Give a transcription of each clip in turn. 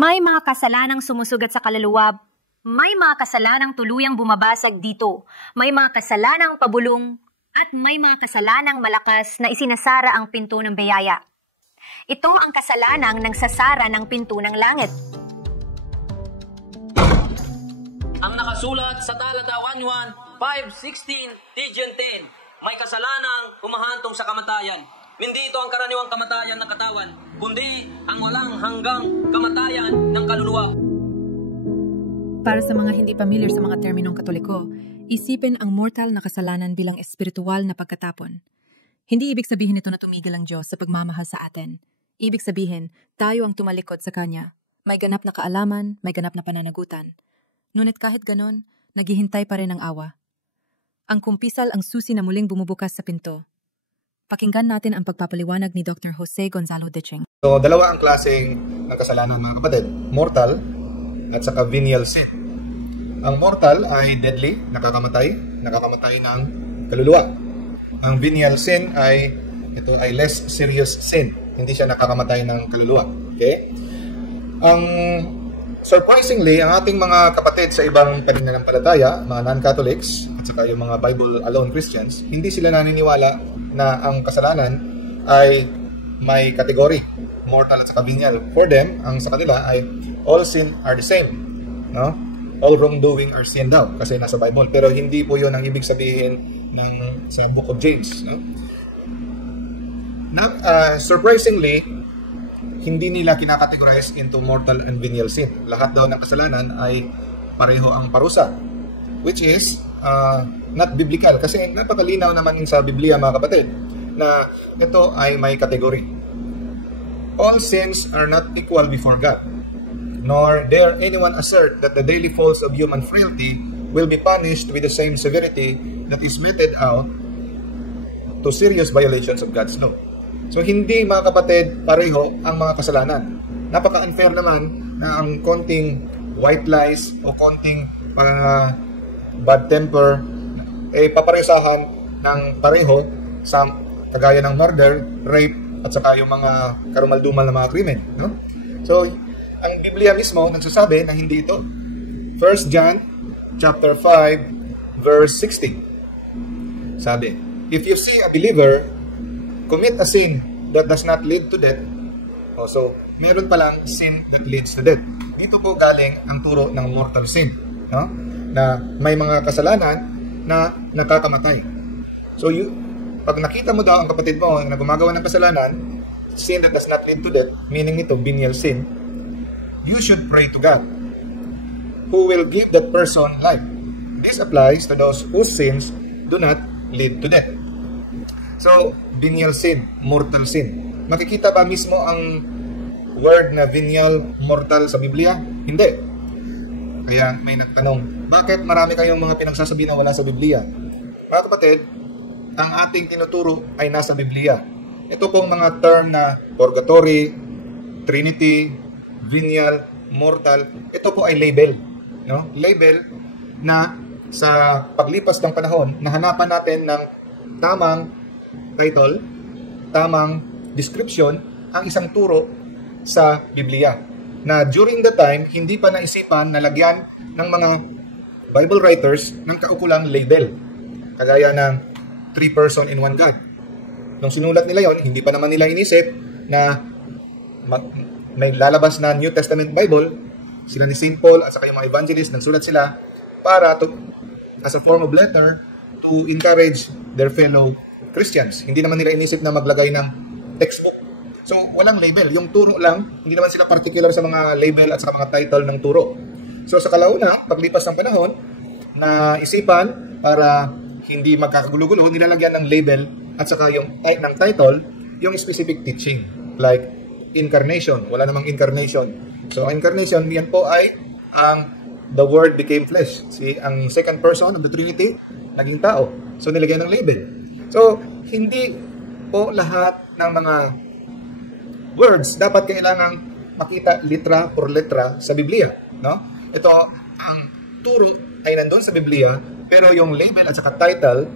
May mga kasalanang sumusugat sa kaluluwa. May mga kasalanang tuluyang bumabasag dito. May mga kasalanang pabulong. At may mga kasalanang malakas na isinasara ang pinto ng biyaya. Ito ang kasalanang nagsasara ng pinto ng langit. Ang nakasulat sa talata 1:5-16, Tion 10, may kasalanang humahantong sa kamatayan. Hindi ito ang karaniwang kamatayan ng katawan, kundi ang walang hanggang kamatayan ng kaluluwa. Para sa mga hindi pamilyar sa mga terminong Katoliko, isipin ang mortal na kasalanan bilang espiritual na pagkatapon. Hindi ibig sabihin ito na tumigil ang Diyos sa pagmamahal sa atin. Ibig sabihin, tayo ang tumalikod sa Kanya. May ganap na kaalaman, may ganap na pananagutan. Ngunit kahit ganon, naghihintay pa rin ang awa. Ang kumpisal ang susi na muling bumubukas sa pinto. Pakinggan natin ang pagpapaliwanag ni Dr. Jose Gonzalo Ditching. So, dalawa ang klaseng ng kasalanan mga kapatid. Mortal at saka venial sin. Ang mortal ay deadly, nakakamatay ng kaluluwa. Ang venial sin ay less serious sin. Hindi siya nakakamatay ng kaluluwa. Okay? Surprisingly, ang ating mga kapatid sa ibang pananampalataya, mga non-Catholics, at saka yung mga Bible-alone Christians, hindi sila naniniwala na ang kasalanan ay may kategory, mortal at saka venial. For them, ang sa kanila ay all sin are the same. No? All wrongdoing are sin daw, kasi nasa Bible. Pero hindi po yun ang ibig sabihin sa Book of James. No? Surprisingly, hindi nila kinakategorize into mortal and venial sin. Lahat daw ng kasalanan ay pareho ang parusa, which is not biblical. Kasi napakalinaw naman sa Biblia mga kapatid na ito ay may category. All sins are not equal before God, nor dare anyone assert that the daily faults of human frailty will be punished with the same severity that is meted out to serious violations of God's law. So hindi mga kapatid pareho ang mga kasalanan. Napaka-unfair naman na ang konting white lies o konting bad temper paparesahan ng pareho sa kagaya ng murder, rape at saka yung mga karumaldumal na mga krimen, no? So ang Biblia mismo nagsasabi na hindi ito. 1 John chapter 5 verse 16. Sabi, if you see a believer commit a sin that does not lead to death, so meron palang sin that leads to death. Dito po galing ang turo ng mortal sin, no? Na may mga kasalanan na nakakamatay. So pag nakita mo daw ang kapatid mo na gumagawa ng kasalanan, sin that does not lead to death, meaning nito venial sin, you should pray to God, who will give that person life. This applies to those whose sins do not lead to death. So, venial sin, mortal sin. Makikita ba mismo ang word na venial, mortal sa Biblia? Hindi. Kaya may nagtanong, bakit marami kayong mga pinagsasabi na wala sa Biblia? Mga kapatid, ang ating tinuturo ay nasa Biblia. Ito pong mga term na purgatory, Trinity, venial, mortal, ito po ay label. No? Label na sa paglipas ng panahon, nahanapan natin ng tamang title, tamang description, ang isang turo sa Biblia. Na during the time, hindi pa naisipan na lagyan ng mga Bible writers ng kaukulang label. Kagaya ng 3 person in one God. Nung sinulat nila yon, hindi pa naman nila inisip na may lalabas na New Testament Bible, sila ni St. Paul at saka yung mga evangelists, nagsulat sila para as a form of letter to encourage their fellow Christians. Hindi naman nila inisip na maglagay ng textbook. So, walang label. Yung turo lang, hindi naman sila particular sa mga label at sa mga title ng turo. So, sa kalauna, paglipas ng panahon, na isipan para hindi magkakagulo-gulo, nilalagyan ng label at saka yung ng title, yung specific teaching. Like, incarnation. Wala namang incarnation. So, incarnation, yan po ay the Word became flesh. Ang second person of the Trinity, naging tao. So, nilagyan ng label. So, hindi po lahat ng mga words dapat kailangang makita litra por letra sa Biblia, no? Ito, ang turo ay nandun sa Biblia, pero yung label at saka title,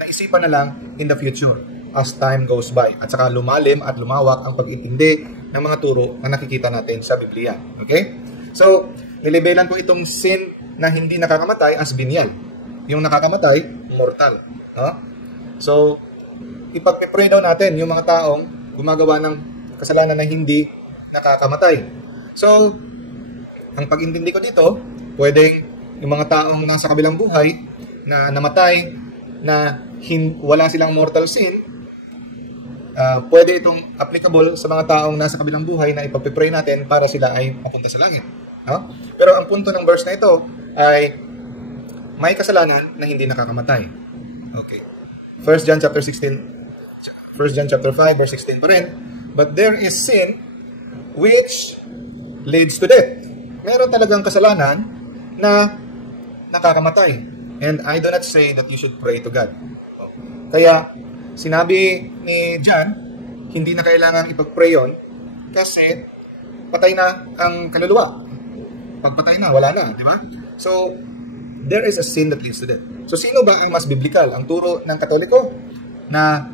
naisipan na lang in the future as time goes by. At saka lumalim at lumawak ang pag-intindi ng mga turo na nakikita natin sa Biblia. Okay? So, nilibelan po itong sin na hindi nakakamatay as venial. Yung nakakamatay, mortal. No? So, ipag-pray daw natin yung mga taong gumagawa ng kasalanan na hindi nakakamatay. So, ang pag-intindi ko dito, pwedeng yung mga taong nasa kabilang buhay na namatay na wala silang mortal sin, pwede itong applicable sa mga taong nasa kabilang buhay na ipag-pray natin para sila ay mapunta sa langit. No? Pero ang punto ng verse na ito ay may kasalanan na hindi nakakamatay. Okay. 1 John chapter 5 verse 16 pa rin. But there is sin which leads to death. Meron talagang kasalanan na nakakamatay. And I do not say that you should pray to God. Kaya sinabi ni John, hindi na kailangan ipag-pray yun kasi patay na ang kaluluwa. Pagpatay na, wala na, di ba? So, there is a sin that leads to death. So, sino ba ang mas biblical? Ang turo ng Katoliko na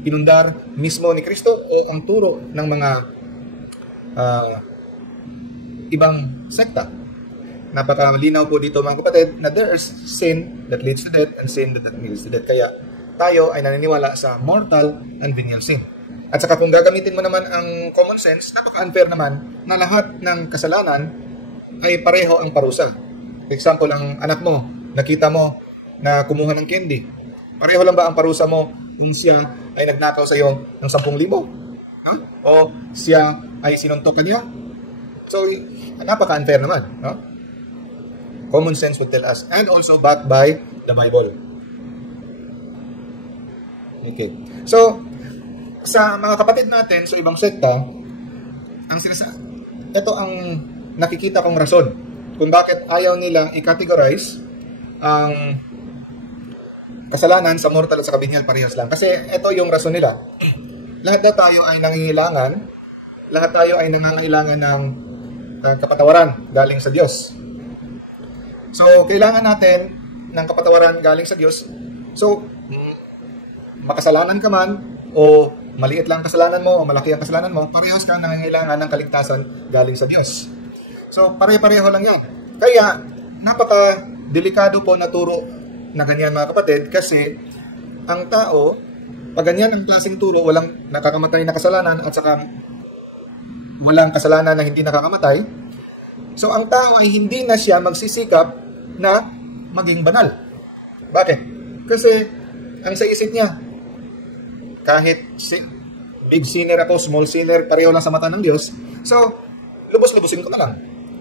pinundar mismo ni Kristo o ang turo ng mga ibang sekta? Napakalinaw po dito mga kapatid na there is sin that leads to death and sin that leads to death. Kaya tayo ay naniniwala sa mortal and venial sin. At saka kung gagamitin mo naman ang common sense, napaka-unfair naman na lahat ng kasalanan ay pareho ang parusa. For example, ang anak mo, nakita mo na kumuha ng candy. Pareho lang ba ang parusa mo kung siya ay nagnakaw sa iyo ng 10,000? Ha? O siya ay sinuntok niya? So, napaka-unfair naman. No? Common sense would tell us. And also backed by the Bible. Okay. So, sa mga kapatid natin sa ibang sekta, ito ang nakikita kong rason kung bakit ayaw nilang i-categorize ang kasalanan sa mortal at sa venial parehas lang. Kasi ito yung rason nila. Lahat na tayo ay nangangailangan, lahat tayo ay nangangailangan ng kapatawaran galing sa Diyos. So, kailangan natin ng kapatawaran galing sa Diyos. So, makasalanan ka man, o maliit lang kasalanan mo, o malaki ang kasalanan mo, parehas kang nangangailangan ng kaligtasan galing sa Diyos. So, pare-pareho lang yan. Kaya, napaka-delikado po na turo na ganyan mga kapatid, kasi ang tao, pag ganyan ang klaseng turo, walang nakakamatay na kasalanan at saka walang kasalanan na hindi nakakamatay, so ang tao ay hindi na siya magsisikap na maging banal. Bakit? Kasi ang sa isip niya, kahit big sinner ako, small sinner, pareho lang sa mata ng Diyos, so lubos-lubusin ko na lang.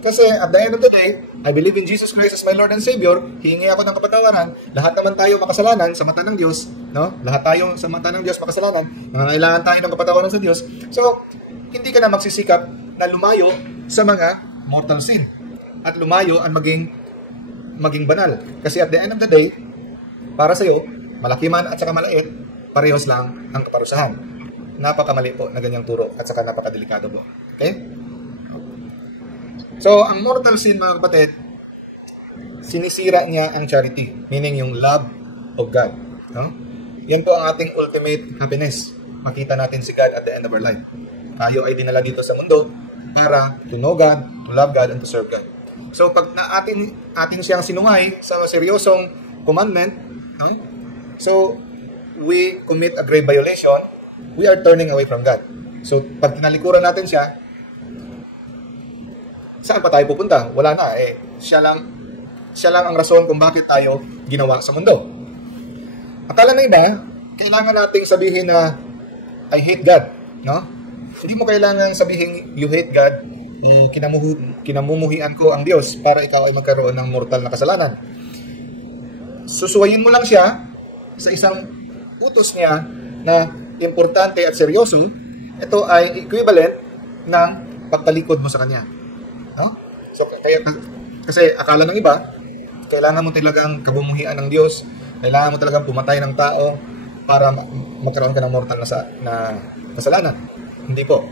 Kasi at the end of the day, I believe in Jesus Christ as my Lord and Savior, hihingi ako ng kapatawaran, lahat naman tayo makasalanan sa mata ng Diyos, no? Lahat tayo sa mata ng Diyos makasalanan, nangangailangan tayo ng kapatawaran sa Diyos. So, hindi ka na magsisikap na lumayo sa mga mortal sin at lumayo ang maging banal. Kasi at the end of the day, para sa'yo, malaki man at saka maliit, parehos lang ang kaparusahan. Napakamali po na ganyang turo at saka napakadelikado po. Okay? So, ang mortal sin mga kapatid, sinisira niya ang charity, meaning yung love of God. No? Yan po ang ating ultimate happiness. Makita natin si God at the end of our life. Tayo ay dinala dito sa mundo para to know God, to love God, and to serve God. So, pag atin siyang sinungay sa seryosong commandment, no? So, we commit a grave violation, we are turning away from God. So, pag tinalikuran natin siya, saan pa tayo pupunta? Wala na. Siya lang ang rason kung bakit tayo ginawa sa mundo. Akala na iba, kailangan nating sabihin na I hate God. No? Hindi mo kailangan sabihin you hate God, kinamumuhian ko ang Diyos para ikaw ay magkaroon ng mortal na kasalanan. Susuwayin mo lang siya sa isang utos niya na importante at seryoso. Ito ay equivalent ng pagtalikod mo sa Kanya. No? So, kasi akala ng iba, kailangan mo talagang kabumuhian ng Diyos, kailangan mo talagang pumatay ng tao para magkaroon ka ng mortal na kasalanan. Hindi po.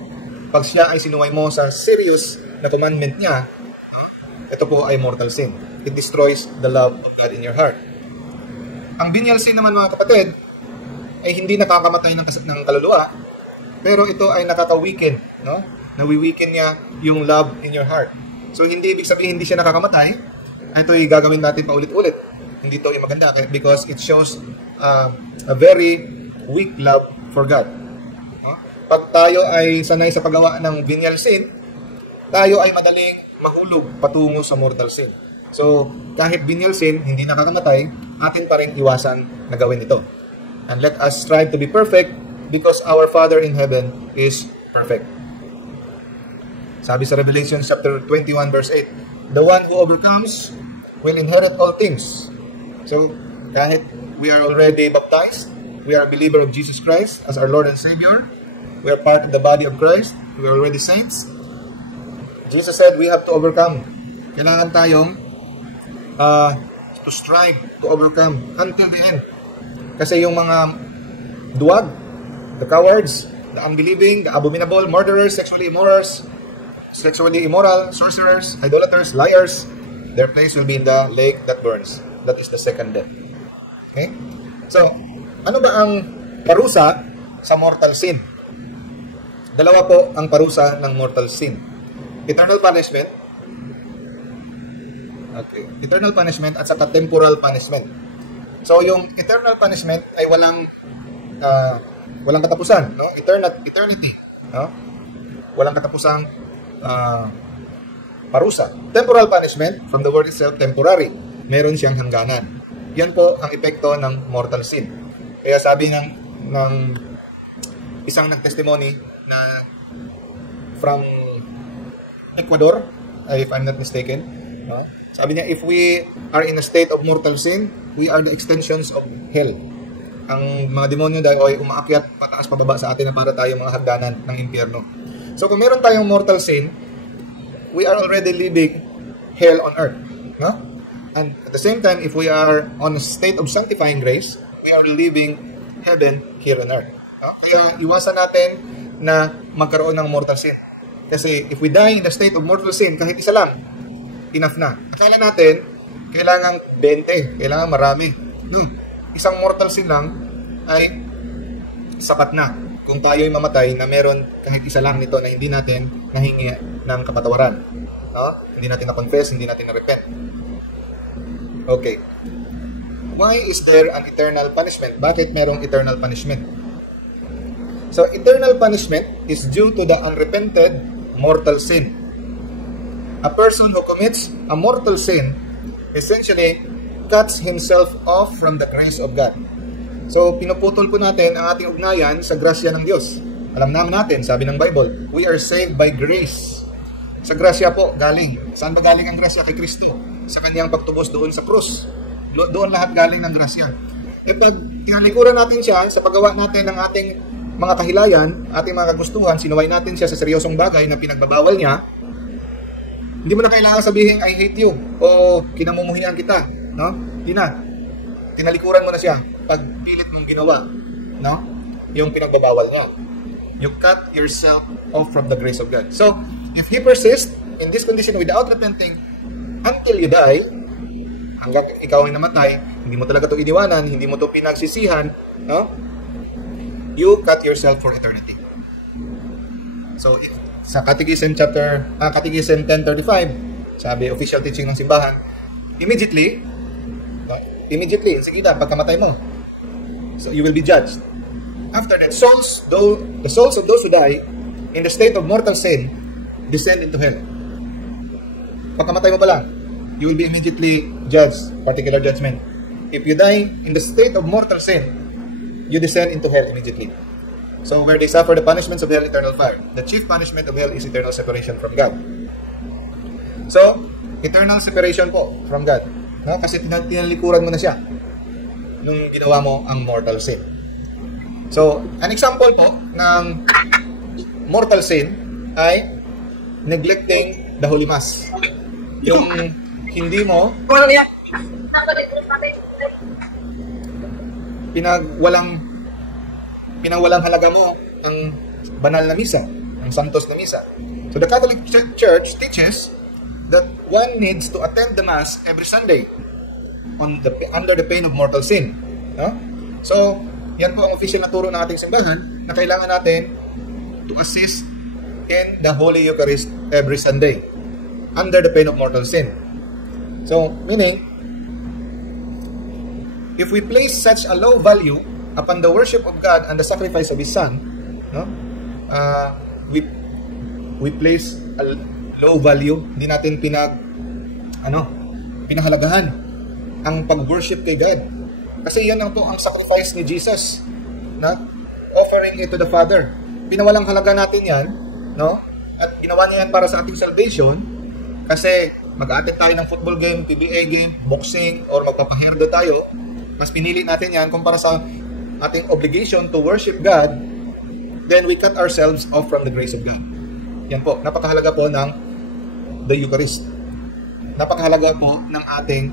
Pag siya ay sinuway mo sa serious na commandment niya, no? Ito po ay mortal sin. It destroys the love of God in your heart. Ang venial sin naman mga kapatid, ay hindi nakakamatay ng kaluluwa, pero ito ay nakaka-weaken, no? Nawi-weaken niya yung love in your heart. So, hindi ibig sabihin hindi siya nakakamatay. Ito ay gagawin natin paulit-ulit. Hindi ito ay maganda because it shows a very weak love for God. No? Pag tayo ay sanay sa paggawa ng venial sin, tayo ay madaling mahulog patungo sa mortal sin. So, kahit venial sin, hindi nakakamatay, atin pa rin iwasan na gawin ito. And let us strive to be perfect because our Father in heaven is perfect. Sabi sa Revelation chapter 21 verse 8, the one who overcomes will inherit all things. So, kahit we are already baptized, we are a believer of Jesus Christ as our Lord and Savior, we are part of the body of Christ, we are already saints, Jesus said we have to overcome. Kailangan tayong to strive to overcome until the end. Kasi yung mga duwag, the cowards, the unbelieving, the abominable, murderers, sexually immoral, sorcerers, idolaters, liars, their place will be in the lake that burns. That is the second death. Okay? So, ano ba ang parusa sa mortal sin? Dalawa po ang parusa ng mortal sin. Eternal punishment. Okay. Eternal punishment at saka temporal punishment. So, yung eternal punishment ay walang katapusan, no? Eternity, no? Walang katapusang parusa. Temporal punishment, from the word itself, temporary. Meron siyang hangganan. Yan po ang epekto ng mortal sin. Kaya sabi ng isang nagtestimony na from Ecuador, if I'm not mistaken, no? Sabi niya, if we are in a state of mortal sin, we are the extensions of hell. Ang mga demonyo dahil ay umaakyat pataas pababa sa atin na para tayo mga hagdanan ng impyerno. So kung meron tayong mortal sin, we are already living hell on earth. No? And at the same time, if we are on a state of sanctifying grace, we are living heaven here on earth. No? Kaya iwasan natin na magkaroon ng mortal sin. Kasi if we die in the state of mortal sin, kahit isa lang, enough na. Akala natin, kailangan 20, kailangan marami. No. Isang mortal sin lang ay sapat na kung tayo'y mamatay na meron kahit isa lang nito na hindi natin nahingi ng kapatawaran. No? Hindi natin na-confess, hindi natin na-repent. Okay. Why is there an eternal punishment? Bakit merong eternal punishment? So, eternal punishment is due to the unrepented mortal sin. A person who commits a mortal sin essentially cuts himself off from the grace of God. So, pinuputol po natin ang ating ugnayan sa grasya ng Diyos. Alam naman natin, sabi ng Bible, we are saved by grace. Sa grasya po, galing. Saan ba galing ang grasya? Kay Kristo. Sa kanyang pagtubos doon sa krus. Doon lahat galing ng grasya. E pag tinalikuran natin siya sa paggawa natin ng ating mga kahilayan, ating mga kagustuhan, sinuway natin siya sa seryosong bagay na pinagbabawal niya, hindi mo na kailangan sabihin, I hate you, o kinamumuhian kita, no? Hindi na. Tinalikuran mo na siya pag pilit mong ginawa, no? Yung pinagbabawal niya. You cut yourself off from the grace of God. So, if he persists in this condition without repenting until you die, hanggang ikaw ay namatay, hindi mo talaga ito iniwanan, hindi mo ito pinagsisihan, no? You cut yourself for eternity. So, if sa Catechism 1035, sabi, official teaching ng simbahan, immediately, sige na, pagkamatay mo, so you will be judged. After that, the souls of those who die in the state of mortal sin descend into hell. Pagkamatay mo pa lang, you will be immediately judged, particular judgment. If you die in the state of mortal sin, you descend into hell immediately. So, where they suffer the punishments of hell, eternal fire. The chief punishment of hell is eternal separation from God. So, eternal separation po from God. No? Kasi tinalikuran mo na siya nung ginawa mo ang mortal sin. So, an example po ng mortal sin ay neglecting the Holy Mass. Yung hindi mo pinangwalang halaga mo ang banal na misa, ang santos na misa. So the Catholic Church teaches that one needs to attend the Mass every Sunday under the pain of mortal sin. No? So, yan po ang official na turo ng ating simbahan na kailangan natin to assist in the Holy Eucharist every Sunday under the pain of mortal sin. So, meaning, if we place such a low value upon the worship of God and the sacrifice of His Son, no, we place a low value, hindi natin pinahalagahan ang pag-worship kay God. Kasi yan lang po ang sacrifice ni Jesus, na offering it to the Father. Pinawalang halaga natin yan, no? At ginawa niya yan para sa ating salvation, kasi mag-attend tayo ng football game, PBA game, boxing, or magpapaherdo tayo, mas pinili natin yan kumpara sa ating obligation to worship God, then we cut ourselves off from the grace of God. Yan po, napakahalaga po ng the Eucharist. Napakahalaga po ng ating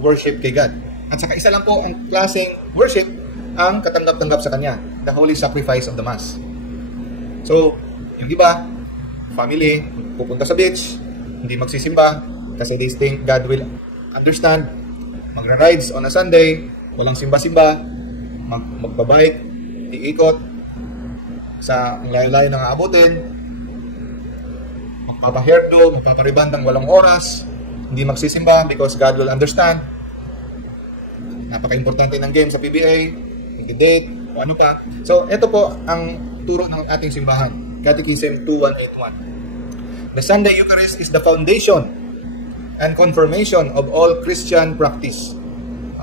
worship kay God. At saka isa lang po ang klaseng worship ang katanggap-tanggap sa Kanya, the holy sacrifice of the Mass. So, yung iba, family, pupunta sa beach, hindi magsisimba, kasi they think God will understand, magra-rides on a Sunday, walang simba-simba, magbabike, iikot, sa ang layo-layo ng aabutin, magpapaherdo, magpaparibandang walang oras, hindi magsisimba because God will understand. Napaka-importante ng game sa PBA, nag-date, o ano pa. So, ito po ang turo ng ating simbahan. Catechism 2181. The Sunday Eucharist is the foundation and confirmation of all Christian practice.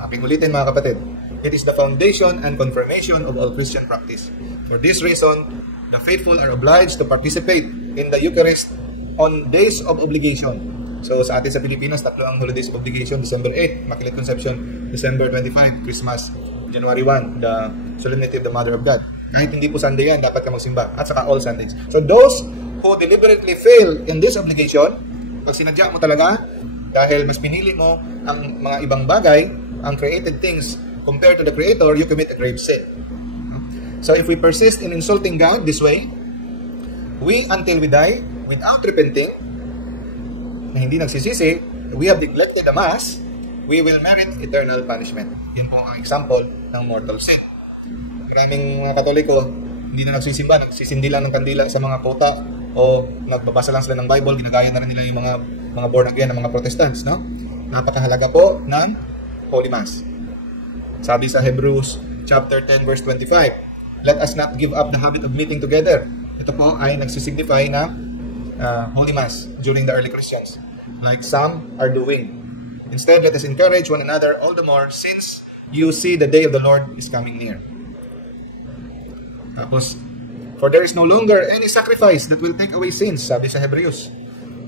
Pingulitin mga kapatid. It is the foundation and confirmation of all Christian practice. For this reason, the faithful are obliged to participate in the Eucharist on days of obligation. So, sa atin sa Pilipinas, 3 ang holidays of obligation. December 8, Immaculate Conception. December 25, Christmas. January 1, the Solemnity of the Mother of God. Kahit hindi po Sunday yan, dapat ka magsimba. At saka all Sundays. So, those who deliberately fail in this obligation, pag sinadya mo talaga, dahil mas pinili mo ang mga ibang bagay, ang created things, compared to the Creator, you commit a grave sin. So, if we persist in insulting God this way, we, until we die, without repenting, na hindi nagsisisi, we have neglected the Mass, we will merit eternal punishment. Yan po ang example ng mortal sin. Maraming mga Katoliko, hindi na nagsisimba, nagsisindi lang ng kandila sa mga kota, o nagbabasa lang sila ng Bible, ginagaya na rin nila yung mga born again, ng mga Protestants, no? Napakahalaga po ng Holy Mass. Sabi sa Hebrews chapter 10 verse 25, let us not give up the habit of meeting together. Ito po ay nagsisignify na Holy Mass during the early Christians, like some are doing. Instead, let us encourage one another all the more since you see the day of the Lord is coming near. Tapos, for there is no longer any sacrifice that will take away sins, sabi sa Hebrews.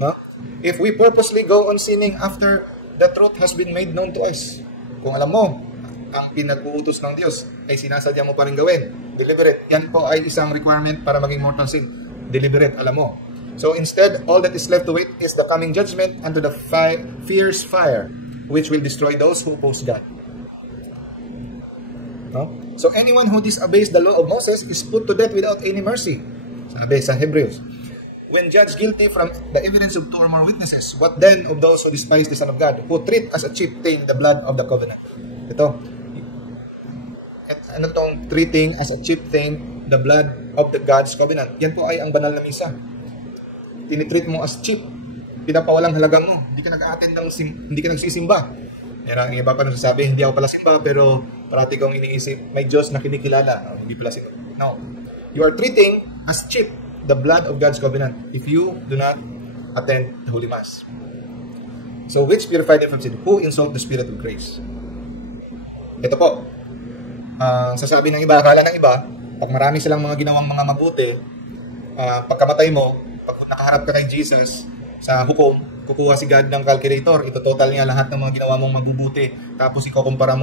No? If we purposely go on sinning after the truth has been made known to us, kung alam mo, ang pinag-uutos ng Diyos ay sinasadya mo pa rin gawin, deliberate. Yan po ay isang requirement para maging mortal sin. Deliberate, alam mo. So instead, all that is left to wait is the coming judgment unto the fierce fire, which will destroy those who oppose God. No? So anyone who disobeys the law of Moses is put to death without any mercy. Sabi sa Hebrews. When judged guilty from the evidence of 2 or more witnesses, what then of those who despise the Son of God, who treat as a cheap thing the blood of the covenant? Ito. At ano tong treating as a cheap thing the blood of the God's covenant? Yan po ay ang banal na misa. Tinitreat mo as cheap. Pinapawalang halaga mo. Hindi ka nag-a-attend hindi ka nagsisimba. Yan ang iba pa nasasabi, hindi ako pala simba, pero parati kong iniisip, may Diyos na kinikilala. Hindi pala simba. No. You are treating as cheap the blood of God's covenant if you do not attend the Holy Mass. So, which purified them from sin? Who insult the Spirit of grace? Ito po. Sasabi ng iba, akala ng iba, pag marami silang mga ginawang mga mabuti, pagkamatay mo, pag nakaharap ka kay Jesus sa hukom, kukuha si God ng calculator, ito total niya lahat ng mga ginawa mong mabubuti, tapos ikukumpara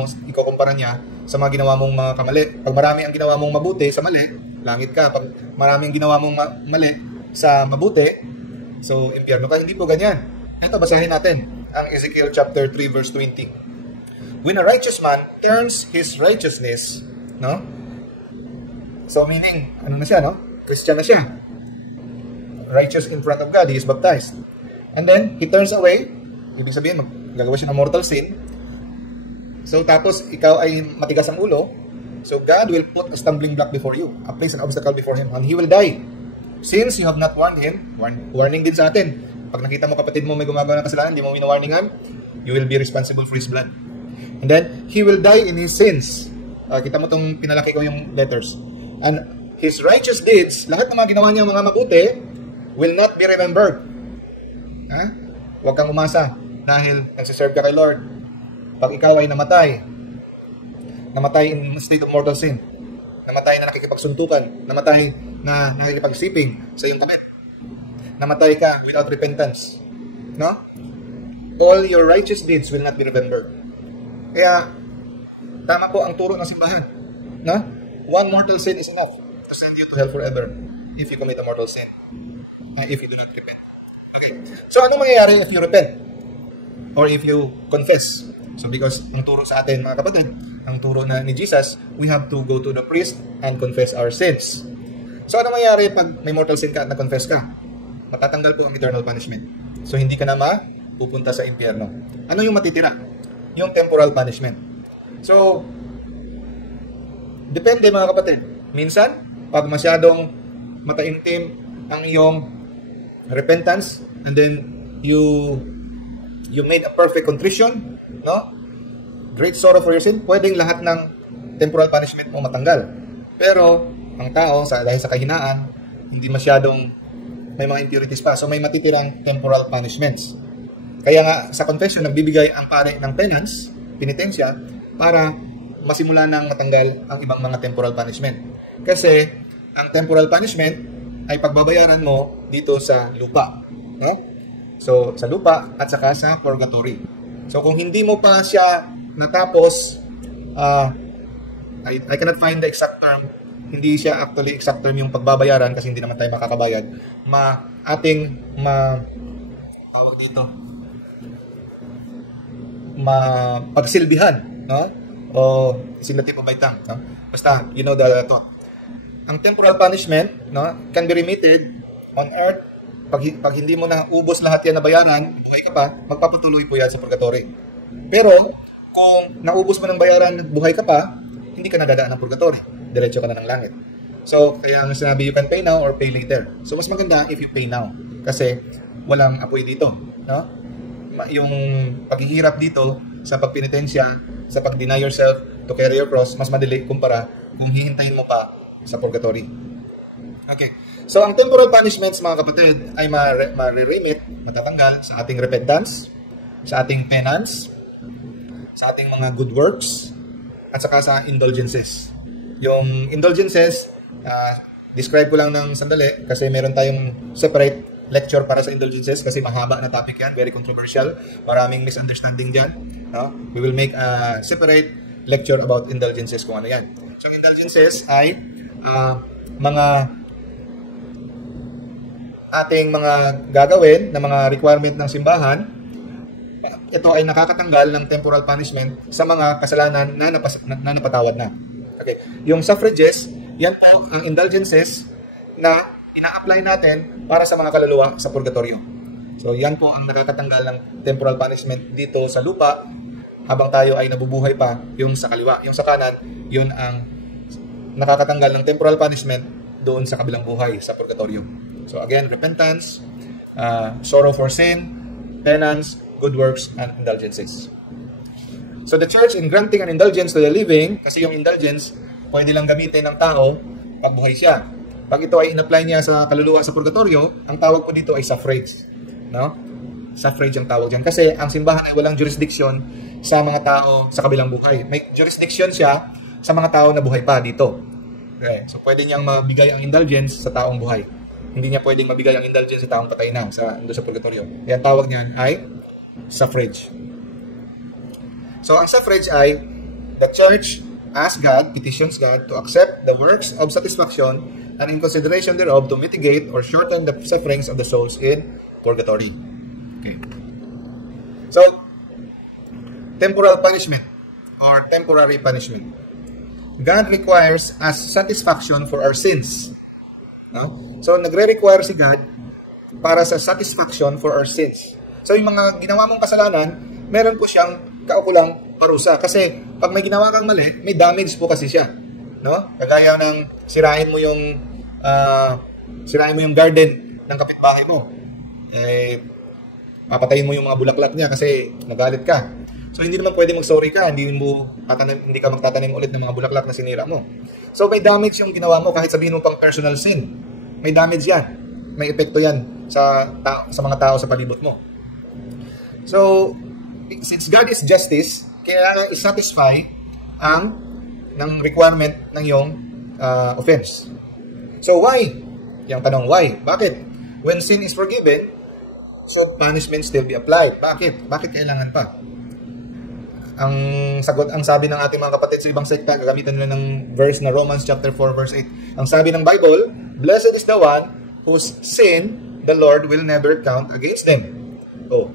niya sa mga ginawa mong mga kamali. Pag marami ang ginawa mong mabuti sa mali, langit ka. Pag marami ang ginawa mong mali sa mabuti, so impyerno ka. Hindi po ganyan. Ito, basahin natin ang Ezekiel chapter 3 verse 20. When a righteous man turns his righteousness, no? So meaning, ano na siya, no? Christian na siya. Righteous in front of God, he is baptized. And then, he turns away, ibig sabihin, gagawa siya ng mortal sin. So, tapos, ikaw ay matigas ang ulo, So God will put a stumbling block before you, place an obstacle before him, and he will die. Since you have not warned him, warning din sa atin. Pag nakita mo kapatid mo may gumagawa ng kasalanan, hindi mo winawarningan, you will be responsible for his blood. And then, he will die in his sins. Kita mo itong pinalaki ko yung letters. And his righteous deeds, lahat ng mga ginawa niya mga mabuti, will not be remembered. Huwag kang umasa dahil nagsiserve ka kay Lord. Pag ikaw ay namatay in state of mortal sin, namatay na nakikipagsuntukan, namatay na nakikipagsiping sa iyong kamit, namatay ka without repentance, no? All your righteous deeds will not be remembered. Kaya, tama po ang turo ng simbahan, no? One mortal sin is enough to send you to hell forever if you commit a mortal sin, if you do not repent. Okay. So, anong mangyayari if you repent? Or if you confess? So, because ang turo sa atin, mga kapatid, ang turo na ni Jesus, we have to go to the priest and confess our sins. So, anong mangyayari pag may mortal sin ka at na-confess ka? Matatanggal po ang eternal punishment. So, hindi ka na pupunta sa impyerno. Ano yung matitira? Yung temporal punishment. So, depende mga kapatid. Minsan, pag masyadong mataimtim ang iyong repentance, and then you made a perfect contrition, no? Great sorrow for your sin, pwedeng lahat ng temporal punishment mo matanggal. Pero, ang tao, dahil sa kahinaan, hindi masyadong may mga impurities pa. So, may matitirang temporal punishments. Kaya nga, sa confession, nagbibigay ang pare ng penance, penitensya, para masimula nang matanggal ang ibang mga temporal punishment. Kasi, ang temporal punishment ay pagbabayaran mo dito sa lupa. So, sa lupa at saka sa purgatory. So, kung hindi mo pa siya natapos, I cannot find the exact term. Hindi siya actually exact term yung pagbabayaran kasi hindi naman tayo makakabayad. Tawag dito, pagsilbihan, no? O signative of my tongue, no? Basta, you know the thought. Ang temporal punishment, no, can be remitted on earth. Pag hindi mo na ubos lahat yan na bayaran, buhay ka pa, magpapatuloy po yan sa purgatory. Pero, kung naubos mo ng bayaran, buhay ka pa, hindi ka nadadaan ng purgatory. Diretso ka na ng langit. So, kaya ang sinabi, you can pay now or pay later. So, mas maganda if you pay now. Kasi, walang apoy dito. No? Yung paghihirap dito sa pagpenitensya, sa pag-deny yourself to carry your cross, mas madali kumpara kung hihintayin mo pa sa purgatory. Okay. So, ang temporal punishments, mga kapatid, ay ma-remit, matatanggal sa ating repentance, sa ating penance, sa ating mga good works, at saka sa indulgences. Yung indulgences, describe ko lang ng sandali kasi meron tayong separate lecture para sa indulgences kasi mahaba na topic yan, very controversial, maraming misunderstanding dyan. No? We will make a separate lecture about indulgences kung ano yan. So, ang indulgences ay mga ating mga gagawin na mga requirement ng simbahan. Ito ay nakakatanggal ng temporal punishment sa mga kasalanan na napatawad na. Okay. Yung suffrages, yan po ang indulgences na ina-apply natin para sa mga kaluluwa sa purgatorio. So, yan po ang nakakatanggal ng temporal punishment dito sa lupa habang tayo ay nabubuhay pa. Yung sa kaliwa, yung sa kanan, yun ang nakakatanggal ng temporal punishment doon sa kabilang buhay sa purgatorio. So, again, repentance, sorrow for sin, penance, good works, and indulgences. So, the church in granting an indulgence to the living, kasi yung indulgence, pwede lang gamitin ng tao pag buhay siya. Pag ito ay in-apply niya sa kaluluwa sa purgatorio, ang tawag po dito ay suffrage. No? Suffrage ang tawag dyan. Kasi ang simbahan ay walang jurisdiction sa mga tao sa kabilang buhay. May jurisdiction siya sa mga tao na buhay pa dito. Okay. So, pwede niyang mabigay ang indulgence sa taong buhay. Hindi niya pwedeng mabigay ang indulgence sa taong patay na sa purgatorio. Yan tawag niyan ay suffrage. So, ang suffrage ay the church asks God, petitions God to accept the works of satisfaction and in consideration thereof to mitigate or shorten the sufferings of the souls in purgatory. Okay. So, temporal punishment or temporary punishment. God requires us satisfaction for our sins. No? So, nagre-require si God para sa satisfaction for our sins. So, yung mga ginawa mong kasalanan, meron po siyang kaukulang parusa. Kasi, pag may ginawa kang mali, may damage po kasi siya. no? Kagaya ng sirain mo yung garden ng kapitbahay mo. Papatayin mo yung mga bulaklak niya kasi nagalit ka. So hindi naman pwede mag-sorry ka, hindi ka magtatanim ulit ng mga bulaklak na sinira mo. So may damage yung ginawa mo kahit sabihin mo pang personal sin. May damage yan. May epekto yan sa mga tao sa palibot mo. So since God is justice, kaya i-satisfy ng requirement ng iyong offense. So why? Yung tanong, why? Bakit? When sin is forgiven, so punishment still be applied. Bakit? Bakit kailangan pa? Ang sabi ng ating mga kapatid sa ibang sekta, gagamitan nila ng verse na Romans chapter 4 verse 8. Ang sabi ng Bible, blessed is the one whose sin the Lord will never count against them. Oh,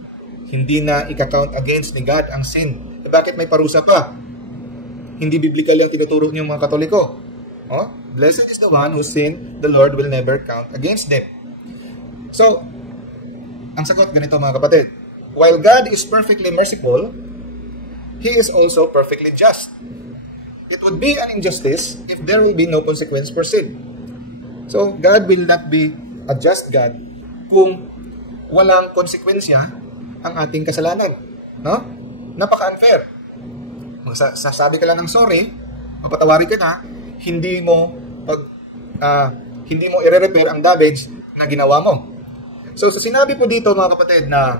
hindi na ika-count against ni God ang sin. Bakit may parusa pa? Hindi biblical yung tinuturo niyong mga Katoliko. Oh, blessed is the one whose sin the Lord will never count against them. So, ang sagot ganito mga kapatid. While God is perfectly merciful, He is also perfectly just. It would be an injustice if there will be no consequence for sin. So, God will not be a just God kung walang konsekwensya ang ating kasalanan. No? Napaka-unfair. Sasabi ka lang ng sorry, mapatawari ka na, hindi mo i-repair ang damage na ginawa mo. So, sinabi po dito mga kapatid na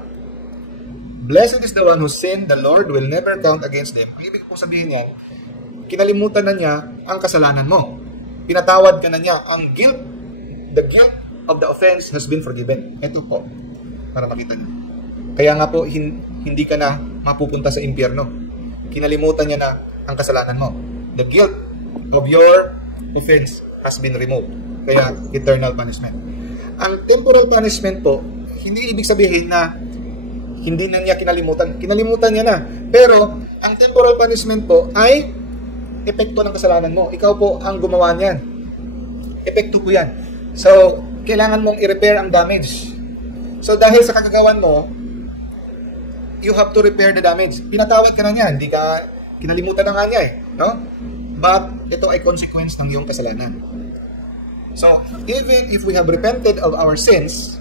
blessed is the one whose sin the Lord will never count against them. Ang ibig po sabihin yan, kinalimutan na niya ang kasalanan mo. Pinatawad ka na niya. The guilt of the offense has been forgiven. Ito po, para makita niyo. Kaya nga po, hindi ka na mapupunta sa impyerno. Kinalimutan niya na ang kasalanan mo. The guilt of your offense has been removed. Kaya, eternal punishment. Ang temporal punishment po, hindi ibig sabihin na hindi na niya kinalimutan. Kinalimutan niya na. Pero, ang temporal punishment po ay epekto ng kasalanan mo. Ikaw po ang gumawa niyan. Epekto po yan. So, kailangan mong i-repair ang damage. So, dahil sa kagagawan mo, you have to repair the damage. Pinatawad ka na niya. Hindi ka kinalimutan na nga niya eh. No? But, ito ay consequence ng iyong kasalanan. So, even if we have repented of our sins,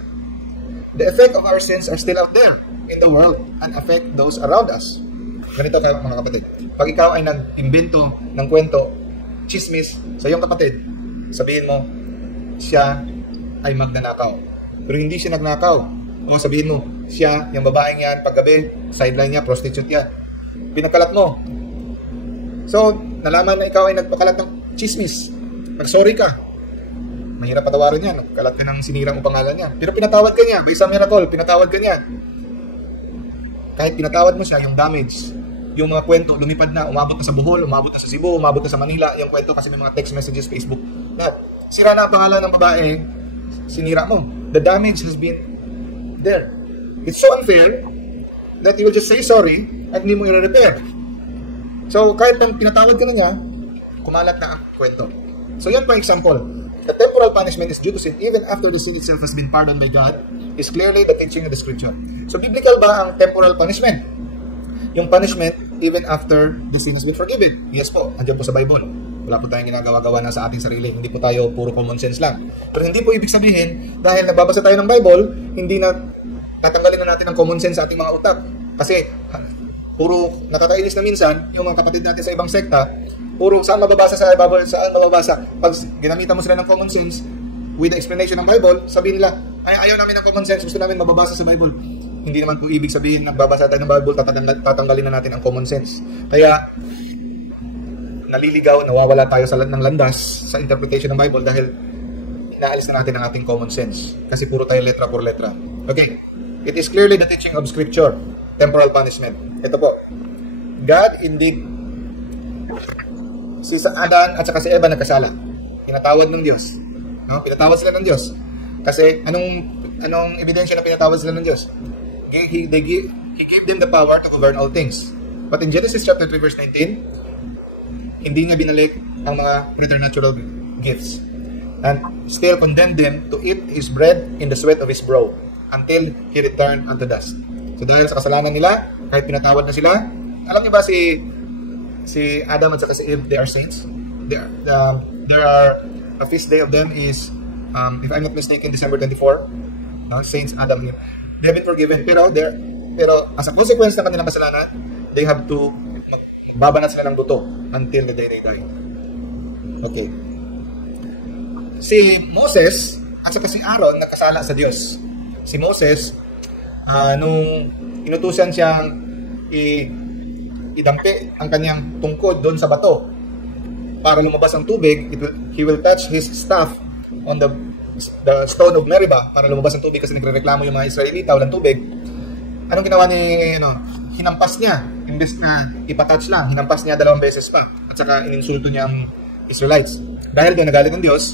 the effect of our sins are still out there in the world and affect those around us. Ganito kayo mga kapatid. Pag ikaw ay nag-imbento ng kwento, chismis sa iyong kapatid, sabihin mo, siya ay magnanakaw. Pero hindi siya nagnakaw. O sabihin mo, siya, yung babaeng yan, paggabi, sideline niya, prostitute yan. Pinagkalat mo. So, nalaman na ikaw ay nagpakalat ng chismis. Nag-sorry ka. Mahirap patawarin yan. Nagkalat ka ng sinirang pangalan niya. Pero pinatawad ka niya. By some miracle, pinatawad ka niya. Kahit pinatawad mo siya, yung damage, yung mga kwento, lumipad na, umabot na sa Bohol, umabot na sa Cebu, umabot na sa Manila, yung kwento kasi may mga text messages, Facebook, lahat. Sira na ang pangalan ng babae, sinira mo. The damage has been there. It's so unfair that you will just say sorry at hindi mo i-repair. So, kahit pang pinatawad ka na niya, kumalat na ang kwento. So, yan po example. The temporal punishment is due to sin even after the sin itself has been pardoned by God is clearly the teaching of the Scripture. So, biblical ba ang temporal punishment? Yung punishment even after the sin has been forgiven. Yes po, andyan po sa Bible. Wala po tayong ginagawa-gawa na sa ating sarili. Hindi po tayo puro common sense lang. Pero hindi po ibig sabihin, dahil nagbabasa tayo ng Bible, hindi na tatanggalin na natin ang common sense sa ating mga utak. Kasi, puro nakakainis na minsan, yung mga kapatid natin sa ibang sekta, puro saan mababasa sa Bible, saan mababasa. Pag ginamitan mo sila ng common sense, with the explanation ng Bible, sabihin nila, ayaw namin ng common sense, gusto namin mababasa sa Bible. Hindi naman po ibig sabihin na babasa tayo ng Bible, tatanggalin na natin ang common sense. Kaya, naliligaw, nawawala tayo ng landas sa interpretation ng Bible dahil inaalis na natin ang ating common sense. Kasi puro tayo letra por letra. Okay. It is clearly the teaching of Scripture. Temporal punishment. Ito po. God hindi si Adan at saka si Eva nagkasala. Pinatawad ng Diyos. No? Pinatawad sila ng Diyos. Kasi anong ebidensya na pinatawad sila ng Diyos? He gave them the power to govern all things. But in Genesis chapter 3 verse 19, hindi niya binalik ang mga preternatural gifts. And still condemned them to eat his bread in the sweat of his brow until he returned unto dust. So dahil sa kasalanan nila, kahit pinatawad na sila, alam niyo ba si Adam at saka si Eve, they are saints? there are a feast day of them is, if I'm not mistaken, December 24. No? Saints Adam and Eve. They have been forgiven. Pero as a consequence ng kanilang kasalanan, they have to magbabanat sila ng buto until the day they die. Okay. Si Moses at saka si Aaron nagkasala sa Diyos. Si Moses, nung inutusan siyang idampi ang kanyang tungkod doon sa bato para lumabas ang tubig, he will touch his staff on the stone of Meribah para lumabas ang tubig kasi nagrereklamo yung mga Israelita walang tubig. Anong ginawa ni hinampas niya, imbes na ipatouch lang, hinampas niya 2 beses pa at saka ininsulto niya ang Israelites. Dahil doon nagalit ang Diyos,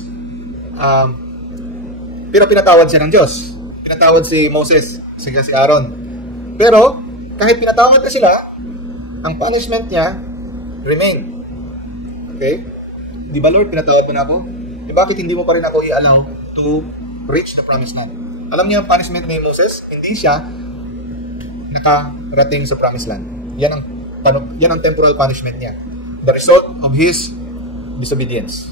pero pinatawad siya ng Diyos. Pinatawad si Moses, si Aaron. Pero kahit pinatawad na sila, ang punishment niya remain. Okay? Di ba Lord, pinatawad mo na ako? Bakit hindi mo pa rin ako i-allow to reach the promised land? Alam niyo ang punishment ni Moses? Hindi siya nakarating sa promised land. Yan ang temporal punishment niya. The result of his disobedience.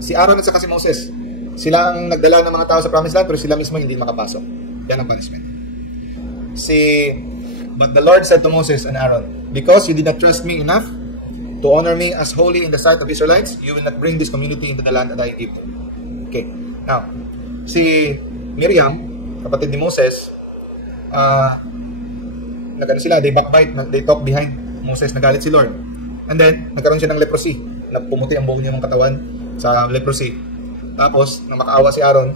Si Aaron at saka si Moses, sila ang nagdala ng mga tao sa promised land pero sila mismo hindi makapasok. Yan ang punishment. But the Lord said to Moses and Aaron, because you did not trust me enough to honor me as holy in the sight of Israelites, you will not bring this community into the land that I give them. Okay. Now, si Miriam, kapatid ni Moses, they backbite, they talk behind Moses, nagalit si Lord. And then, nagkaroon siya ng leprosy. Pumuti ang buong niya ng katawan sa leprosy. Tapos, nang makaawa si Aaron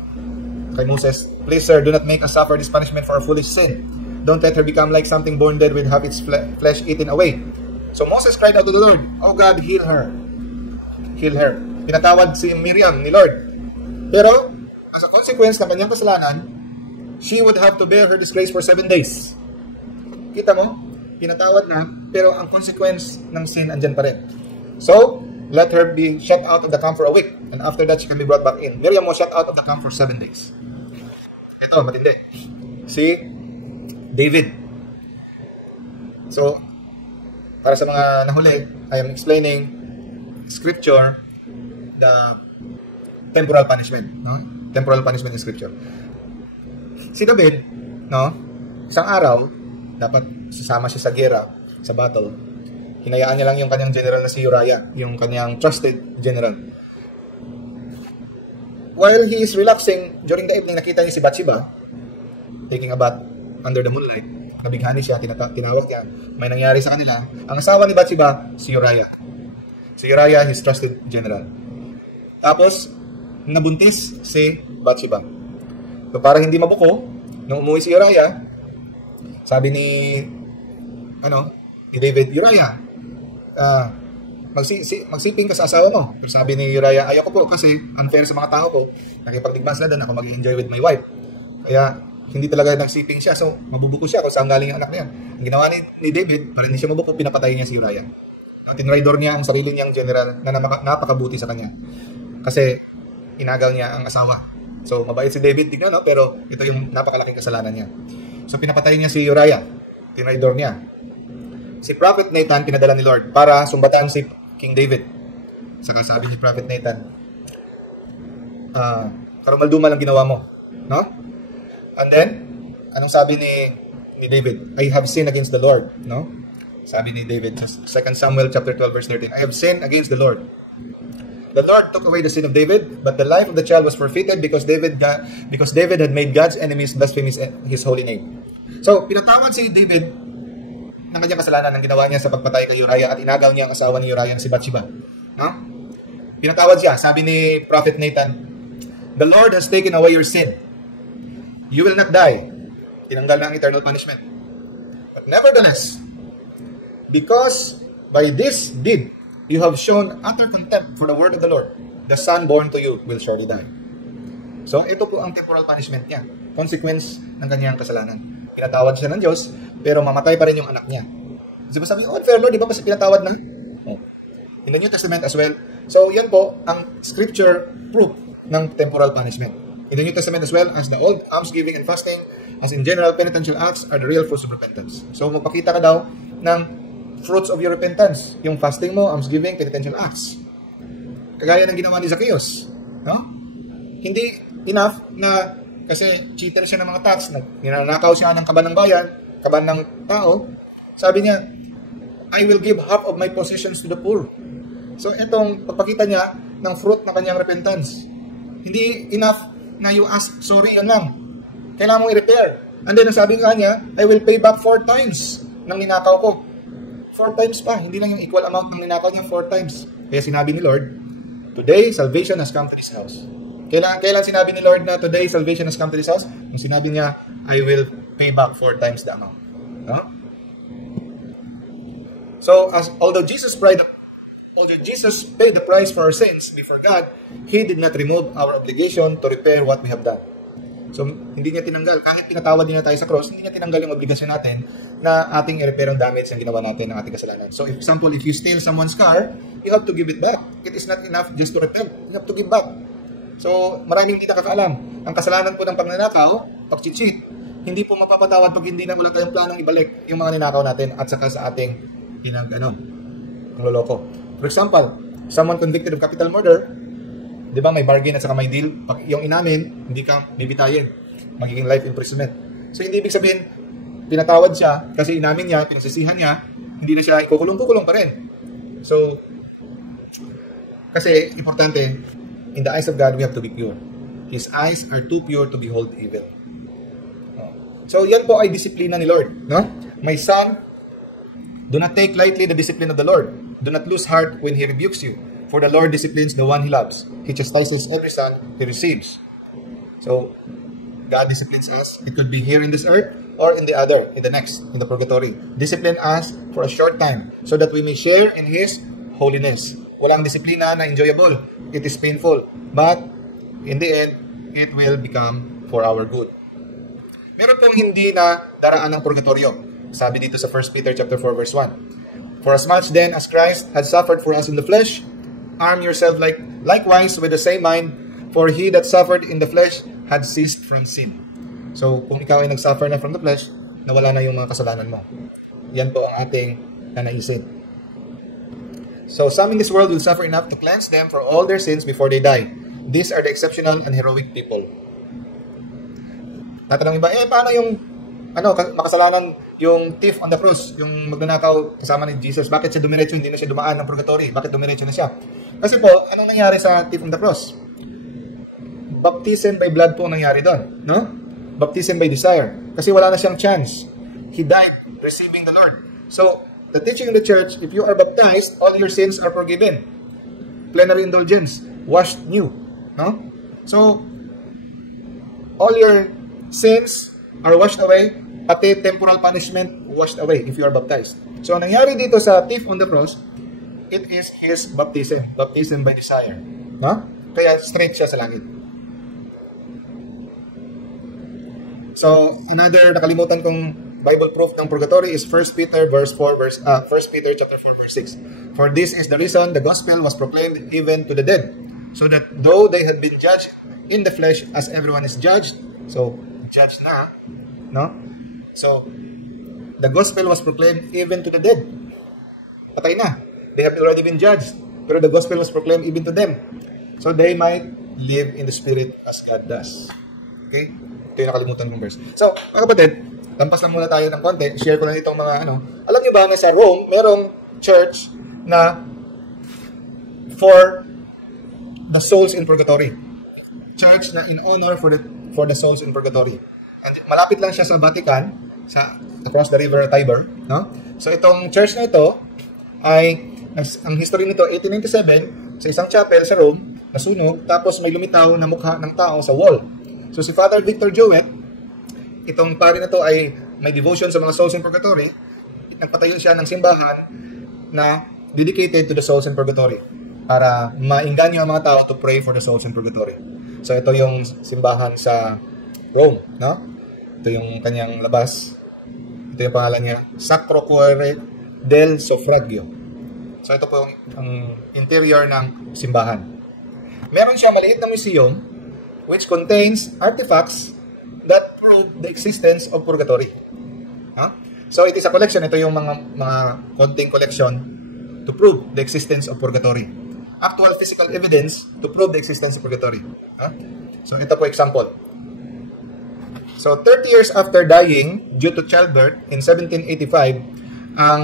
kay Moses, please sir, do not make us suffer this punishment for a foolish sin. Don't let her become like something born dead with half its flesh eaten away. So Moses cried out to the Lord, "Oh God, heal her." Heal her. Pinatawad si Miriam ni Lord. Pero, as a consequence ng kanyang kasalanan, she would have to bear her disgrace for 7 days. Kita mo? Pinatawad na, pero ang consequence ng sin andyan pa rin. So, let her be shut out of the camp for a week. And after that, she can be brought back in. Miriam was shut out of the camp for 7 days. Ito, matindi. Si David. So, para sa mga nahuli, I am explaining scripture, the temporal punishment. No? Temporal punishment in scripture. Si David, no? Isang araw, dapat sasama siya sa gera, sa battle. Hinayaan niya lang yung kanyang general na si Uriah, yung kanyang trusted general. While he is relaxing, during the evening, nakita niya si Bathsheba, taking a bath under the moonlight. Nabighani siya, tinawag niya, may nangyari sa kanila. Ang asawa ni Bathsheba, si Uriah. Si Uriah, his trusted general. Tapos, nabuntis si Bathsheba. So, para hindi mabuko, nung umuwi si Uriah, sabi ni David, Uriah, magsiping ka sa asawa mo. Pero sabi ni Uriah, ayoko po kasi unfair sa mga tao ko. Nakipagdigmas na doon, ako mag-enjoy with my wife. Kaya, hindi talaga nagsiping siya. So, mabubuko siya kung saan galing ang anak niya. Ang ginawa ni David, para hindi siya mabuko, pinapatay niya si Uriah. Tinraidor niya ang sarili niyang general na napakabuti sa kanya. Kasi, inagaw niya ang asawa. So, mabait si David, tignan, no? Pero ito yung napakalaking kasalanan niya. So, pinapatay niya si Uriah. Tinraidor niya. Si Prophet Nathan, pinadala ni Lord para sumbatan si King David. Saka sabi ni Prophet Nathan, karumaldumal ang ginawa mo. No? And then, anong sabi ni David? I have sinned against the Lord. No? Sabi ni David, 2 Samuel chapter 12, verse 13, I have sinned against the Lord. The Lord took away the sin of David, but the life of the child was forfeited because David had made God's enemies blaspheme his holy name. So, pinatawad si David ng kanyang kasalanan ng ginawa niya sa pagpatay kay Uriah at inagaw niya ang asawa ni Uriah si Bathsheba. No? Pinatawad siya. Sabi ni Prophet Nathan, the Lord has taken away your sin. You will not die. Tinanggal na ang eternal punishment. But nevertheless, because by this deed, you have shown utter contempt for the word of the Lord, the son born to you will surely die. So, ito po ang temporal punishment niya. Consequence ng kanyang kasalanan. Pinatawad siya ng Diyos, pero mamatay pa rin yung anak niya. Diba sabi, unfair Lord, di ba kasi pinatawad na? Oh. In the New Testament as well. So, yan po ang scripture proof ng temporal punishment. In the New Testament as well as the old almsgiving and fasting, as in general penitential acts are the real fruits of repentance. So, magpakita ka daw ng fruits of your repentance. Yung fasting mo, almsgiving, penitential acts. Kagaya ng ginawa ni Zacchaeus. No? Hindi enough na kasi cheater siya ng mga tax, ninanakaw siya ng kaban ng bayan, kaban ng tao. Sabi niya, I will give half of my possessions to the poor. So itong pagpakita niya ng fruit ng kanyang repentance. Hindi enough na you ask, sorry, yun lang. Kailangan mong i-repair. And then, sabi nga niya, I will pay back 4 times ng ninakaw ko. 4 times pa. Hindi lang yung equal amount ng ninakaw niya, 4 times. Kaya sinabi ni Lord, today, salvation has come to this house. Kailan sinabi ni Lord na today, salvation has come to this house? Nung sinabi niya, I will pay back 4 times the amount. No? So, although Jesus paid the price for our sins before God, He did not remove our obligation to repair what we have done. So, hindi niya tinanggal. Kahit pinatawad niya tayo sa cross, hindi niya tinanggal yung obligasyon natin na ating i-repair ang damage na ginawa natin ng ating kasalanan. So, for example, if you steal someone's car, you have to give it back. It is not enough just to repair. You have to give back. So, maraming hindi nakakaalam. Ang kasalanan po ng pagnanakaw, pag-cheat, hindi po mapapatawad pag hindi na wala tayong planong ibalik yung mga ninakaw natin at saka sa ating loloko. For example, someone convicted of capital murder, di ba, may bargain at saka may deal. Pag yung inamin, hindi ka bibitayin. Magiging life imprisonment. So, hindi ibig sabihin, pinatawad siya kasi inamin niya, pinagsisihan niya, hindi na siya ikukulong-kukulong pa rin. So, kasi, importante, in the eyes of God, we have to be pure. His eyes are too pure to behold evil. So, yan po ay disiplina ni Lord. No? My son, do not take lightly the discipline of the Lord. Do not lose heart when He rebukes you. For the Lord disciplines the one He loves. He chastises every son He receives. So, God disciplines us. It could be here in this earth or in the other, in the next, in the purgatory. Discipline us for a short time so that we may share in His holiness. Walang disiplina na enjoyable. It is painful. But, in the end, it will become for our good. Meron pong hindi na daraan ng purgatorio. Sabi dito sa 1 Peter chapter 4 verse 1. For as much then as Christ had suffered for us in the flesh, arm yourself likewise with the same mind, for he that suffered in the flesh had ceased from sin. So, kung ikaw ay nagsuffer na from the flesh, nawala na yung mga kasalanan mo. Yan po ang ating nanaisin. So, some in this world will suffer enough to cleanse them for all their sins before they die. These are the exceptional and heroic people. Tatanong iba, paano yung makasalanan yung thief on the cross, yung magnanakaw kasama ni Jesus? Bakit siya dumiretso, hindi na siya dumaan ng purgatory? Bakit dumiretso na siya? Kasi po, anong nangyari sa thief on the cross? Baptism by blood po nangyari doon, no? Baptism by desire. Kasi wala na siyang chance. He died receiving the Lord. So, the teaching in the church, if you are baptized, all your sins are forgiven. Plenary indulgence, washed new, no? So, all your sins are washed away, pati temporal punishment washed away if you are baptized. So, ang nangyari dito sa thief on the cross, it is his baptism by desire. No? Kaya straight siya sa langit. So, another nakalimutan kong Bible proof ng purgatory is 1 Peter chapter 4 verse 6. For this is the reason the gospel was proclaimed even to the dead, so that though they had been judged in the flesh as everyone is judged, so judged na, no? So, the gospel was proclaimed even to the dead. Patay na. They have already been judged. Pero the gospel was proclaimed even to them. So, they might live in the Spirit as God does. Okay? Ito yung nakalimutan kong verse. So, mga kapatid, lampas lang muna tayo ng konti. Share ko lang itong mga Alam niyo ba na sa Rome, merong church na for the souls in purgatory. Church na in honor for the souls in purgatory. And malapit lang siya sa Vatican, across the river Tiber, no? So itong church na ito ay ang history nito 1897 sa isang chapel sa Rome, nasunog, tapos may lumitaw na mukha ng tao sa wall. So si Father Victor Jowett, itong pari na to ay may devotion sa mga souls in purgatory. Nagpatayo siya ng simbahan na dedicated to the souls in purgatory para maingganyo ang mga tao to pray for the souls in purgatory. So ito yung simbahan sa Rome, no? Ito yung kanyang labas. Ito yung pangalan niya, Sacro Cuore del Suffragio. So ito po ang interior ng simbahan. Meron siya maliit na museum which contains artifacts that prove the existence of purgatory. So it is a collection. Ito yung mga konting collection to prove the existence of purgatory. Actual physical evidence to prove the existence of purgatory. So ito po example. So 30 years after dying due to childbirth in 1785, ang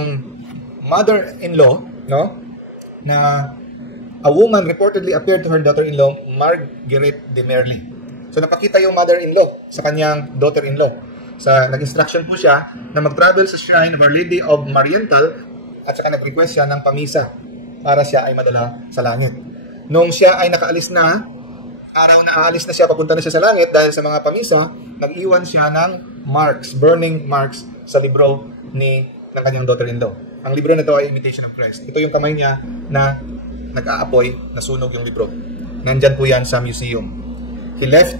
mother-in-law, no, na a woman reportedly appeared to her daughter-in-law, Margaret de Merli. So napakita yung mother-in-law sa kanyang daughter-in-law. Nag-instruction po siya na mag-travel sa shrine of Our Lady of Marienthal at saka nag-request siya ng pamisa para siya ay madala sa langit. Nung siya ay nakaalis na, araw na aalis na siya, papunta na siya sa langit dahil sa mga pamisa, nag-iwan siya ng marks, burning marks sa libro ng kanyang daughter-in-law. Ang libro na ito ay Imitation of Christ. Ito yung kamay niya na nag-aapoy, nasunog yung libro. Nandyan po yan sa museum. He left,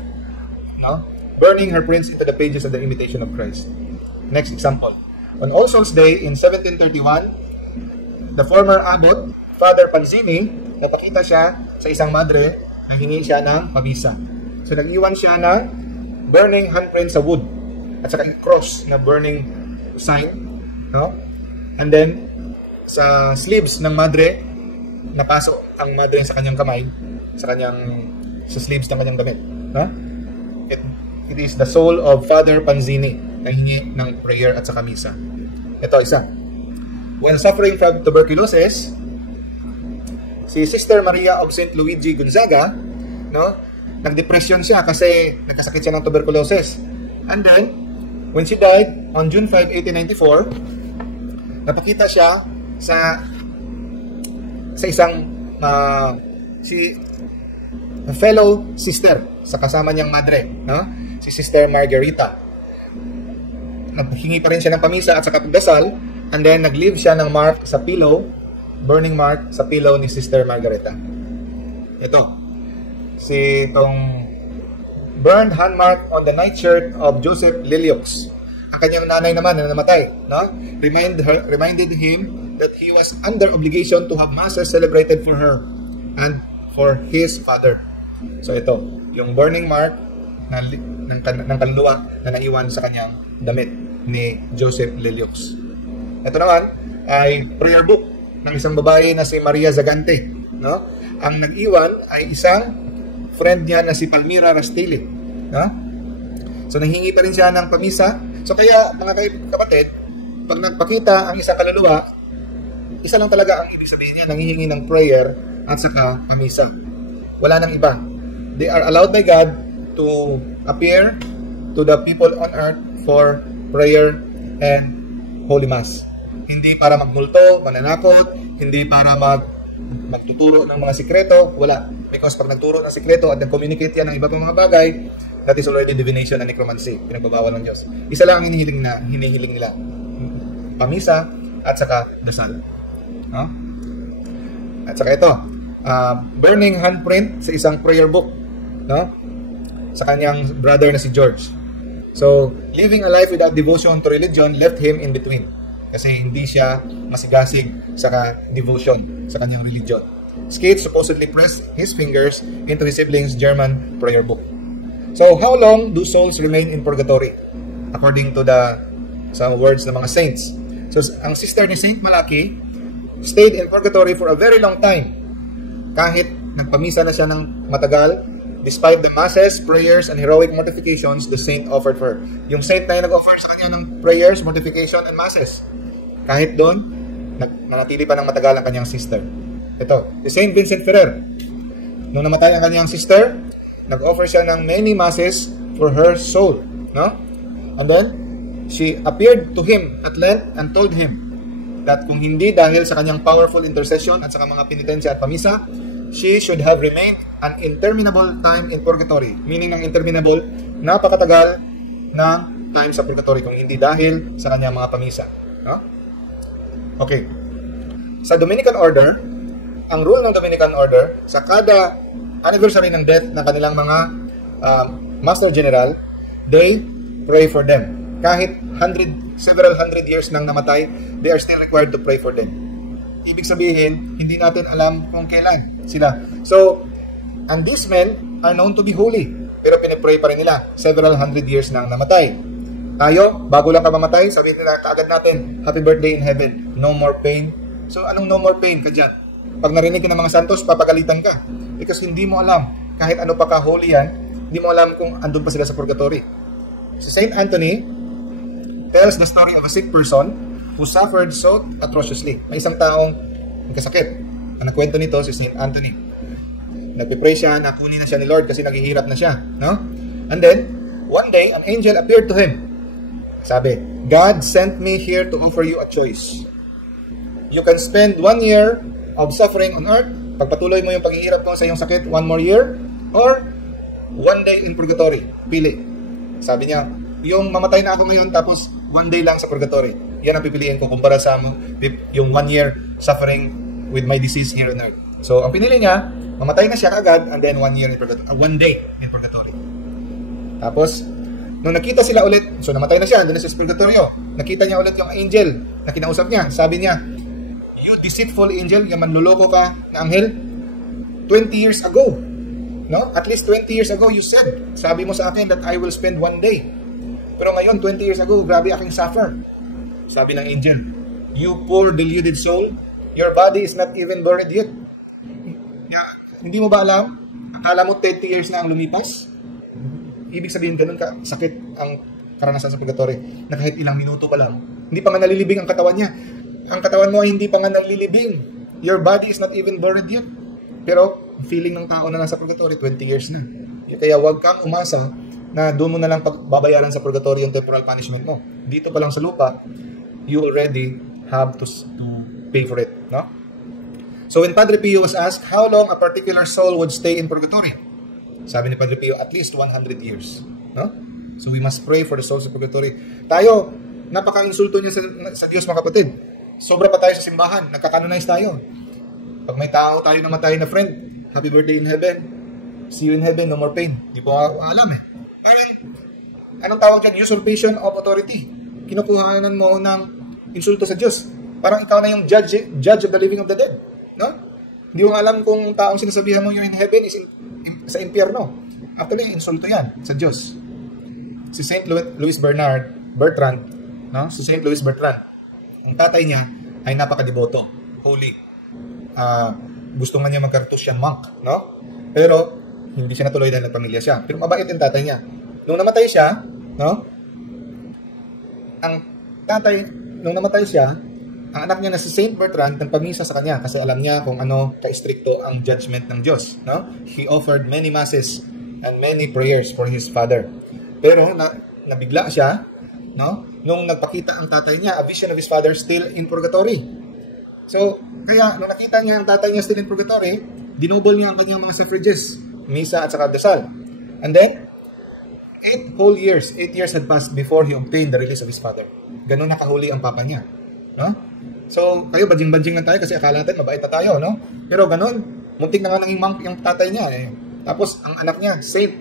no, burning her prints into the pages of the Imitation of Christ. Next example. On All Souls Day in 1731, the former abbot, Father Panzini, napakita siya sa isang madre na hingi siya ng pamisa. So nag-iwan siya ng burning handprint sa wood at saka cross na burning sign, no? And then sa sleeves ng madre, napasok ang madre sa kanyang kamay, sa sleeves ng kanyang damit, no? It is the soul of Father Panzini na hingi ng prayer at saka misa. Ito isa. When suffering from tuberculosis, si Sister Maria of St. Luigi Gonzaga, no, nagdepression siya kasi nagkasakit siya ng tuberculosis. And then, when she died on June 5, 1894, napakita siya sa isang fellow sister sa kasama niyang madre, no? Si Sister Margarita. Naghingi pa rin siya ng pamisa at saka pagdasal, and then nag-leave siya ng mark sa pillow, burning mark sa pillow ni Sister Margarita. Ito. Itong burned hand mark on the nightshirt of Joseph Liliox. Ang kanyang nanay naman na namatay, no? Reminded him that he was under obligation to have masses celebrated for her and for his father. So ito, yung burning mark ng kaluluwa na naiwan sa kanyang damit ni Joseph Liliox. Ito naman ay prayer book ng isang babae na si Maria Zagante, no? Ang nag-iwan ay isang friend niya na si Palmira Rastilli, no? So nanghingi pa rin siya ng pamisa. So kaya mga kapatid, pag nagpakita ang isang kaluluwa, isa lang talaga ang ibig sabihin niya, nanghihingi ng prayer at saka pamisa. Wala nang iba. They are allowed by God to appear to the people on earth for prayer and Holy Mass. Hindi para magmulto, mananakot, hindi para magtuturo ng mga sikreto, wala. Because pag nagturo ng sikreto at nag-communicate yan ng iba pang mga bagay, that is already divination and necromancy. Pinagbabawal ng Diyos. Isa lang ang hinihiling nila. Pamisa at saka dasal. No? At saka ito, burning handprint sa isang prayer book, no? Sa kanyang brother na si George. So, living a life without devotion to religion left him in between. Kasi hindi siya masigasig sa devotion sa kanyang religion. Skate supposedly pressed his fingers into his siblings' German prayer book. So, how long do souls remain in purgatory? According to sa words ng mga saints. So, ang sister ni Saint Malaki stayed in purgatory for a very long time. Kahit nagpamisa na siya ng matagal, despite the masses, prayers, and heroic mortifications the saint offered for her. Yung saint na yung nag-offer sa kanya ng prayers, mortification, and masses. Kahit doon, nanatili pa ng matagal ang kanyang sister. Ito, si Saint Vincent Ferrer. Nung namatay ang kanyang sister, nag-offer siya ng many masses for her soul. No? And then, she appeared to him at length and told him that kung hindi dahil sa kanyang powerful intercession at sa mga penitensya at pamisa, she should have remained an interminable time in purgatory. Meaning ng interminable, napakatagal na time sa purgatory kung hindi dahil sa kanyang mga pamisa. No? Okay. Sa Dominican Order, ang rule ng Dominican Order, sa kada anniversary ng death ng kanilang mga Master General, they pray for them. Kahit several hundred years nang namatay, they are still required to pray for them. Ibig sabihin, hindi natin alam kung kailan sila. So, and these men are known to be holy. Pero pinipray pa rin nila several hundred years nang namatay. Tayo, bago lang ka mamatay, sabihin nila kaagad natin, happy birthday in heaven. No more pain. So, anong no more pain ka dyan? Pag narinig ka ng mga santos, papagalitan ka. Because hindi mo alam, kahit ano pa ka-holy yan, hindi mo alam kung andun pa sila sa purgatory. Si Saint Anthony tells the story of a sick person who suffered so atrociously. May isang taong nagkasakit. Ang nagkwento nito si Saint Anthony. Nagpipray siya, nakunin na siya ni Lord kasi naghihirap na siya. No? And then, one day, an angel appeared to him. Sabi, God sent me here to offer you a choice. You can spend 1 year of suffering on earth, pagpatuloy mo yung paghihirap mo sa iyong sakit, 1 more year, or 1 day in purgatory. Pili. Sabi niya, yung mamatay na ako ngayon, tapos 1 day lang sa purgatory. Yan ang pipiliin ko kumpara sa yung 1 year suffering with my disease here on earth. So, ang pinili niya, mamatay na siya kagad, and then 1 year in purgatory, 1 day in purgatory. Tapos, nung nakita sila ulit, so namatay na siya, andun na siya sa purgatorio. Nakita niya ulit yung angel na kinausap niya. Sabi niya, you deceitful angel, yung manluloko ka na anghel, 20 years ago, no? At least 20 years ago, you said, sabi mo sa akin that I will spend 1 day. Pero ngayon, 20 years ago, grabe aking suffer. Sabi ng angel, you poor deluded soul, your body is not even buried yet. Hindi mo ba alam? Akala mo 30 years na ang lumipas? Ibig sabihin, ganun ka sakit ang karanasan sa purgatory na kahit ilang minuto pa lang. Hindi pa nga nalilibing ang katawan niya. Ang katawan mo ay hindi pa nga nalilibing. Your body is not even buried yet. Pero, feeling ng tao na nasa purgatory, 20 years na. Kaya huwag kang umasa na doon mo na lang pagbabayaran sa purgatory yung temporal punishment mo. Dito pa lang sa lupa, you already have to pay for it. No? So when Padre Pio was asked how long a particular soul would stay in purgatory, sabi ni Padre Pio, at least 100 years. No? So we must pray for the souls of purgatory. Tayo, napaka-insulto niya sa Diyos, mga kapatid. Sobra pa tayo sa simbahan. Nagka-canonize tayo. Pag may tao tayo namatay na friend, happy birthday in heaven. See you in heaven, no more pain. Di po alam eh. Parang, anong tawag dyan? Usurpation of authority. Kinukuhanan mo ng insulto sa Diyos. Parang ikaw na yung judge of the living of the dead. No? Hindi mo alam kung taong sinasabihan mo you're in heaven is sa impyerno. Actually, insulto yan sa Diyos. Si St. Louis Bertrand, no? Si St. Louis Bertrand, ang tatay niya ay napakadiboto, holy. Gusto nga niya mag-Carthusian monk, no? Pero hindi siya natuloy dahil nagpamilya siya. Pero mabait yung tatay niya. Nung namatay siya, no? Nung namatay siya, ang anak niya na si St. Bertrand nagpamisa sa kanya kasi alam niya kung ano ka-stricto ang judgment ng Diyos, no? He offered many masses and many prayers for his father. Pero nabigla siya, no? Nung nagpakita ang tatay niya, a vision of his father still in purgatory. So, kaya nung nakita niya ang tatay niya still in purgatory, dinouble niya ang kanyang mga suffrages, misa at saka dasal. And then 8 years had passed before he obtained the release of his father. Ganun nakahuli ang papa niya, no? So, kayo, badjing-badjing lang tayo kasi akala natin mabait na tayo, no? Pero ganun, muntik na nga naging monk yung tatay niya. Eh. Tapos, ang anak niya, saint.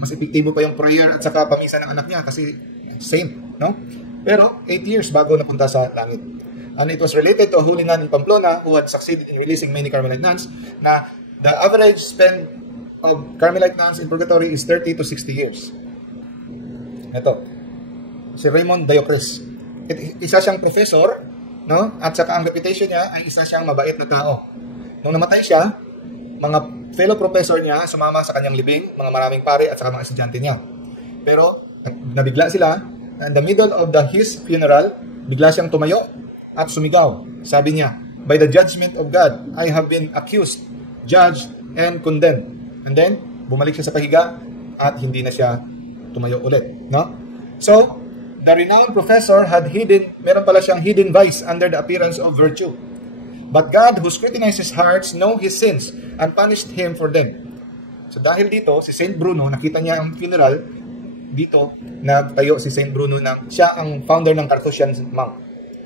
Mas epektibo pa yung prayer at saka pamisa ng anak niya kasi saint, no? Pero, 8 years bago napunta sa langit. And it was related to a holy nun in Pamplona who had succeeded in releasing many Carmelite nuns na the average spend of Carmelite nuns in purgatory is 30 to 60 years. Ito, si Raymond Diocres. Isa siyang professor, no? At saka ang reputation niya ay isa siyang mabait na tao. Nung namatay siya, mga fellow professor niya sumama sa kanyang libing, mga maraming pare at saka mga estudyante niya. Pero nabigla sila. In the middle of his funeral, bigla siyang tumayo at sumigaw. Sabi niya, by the judgment of God, I have been accused, judged, and condemned. And then, bumalik siya sa pahiga at hindi na siya tumayo ulit. No? So, the renowned professor had meron pala siyang hidden vice under the appearance of virtue. But God, who scrutinizes hearts, know his sins and punished him for them. So dahil dito, si Saint Bruno, nakita niya ang funeral, dito, nagtayo si Saint Bruno na siya ang founder ng Carthusian monk.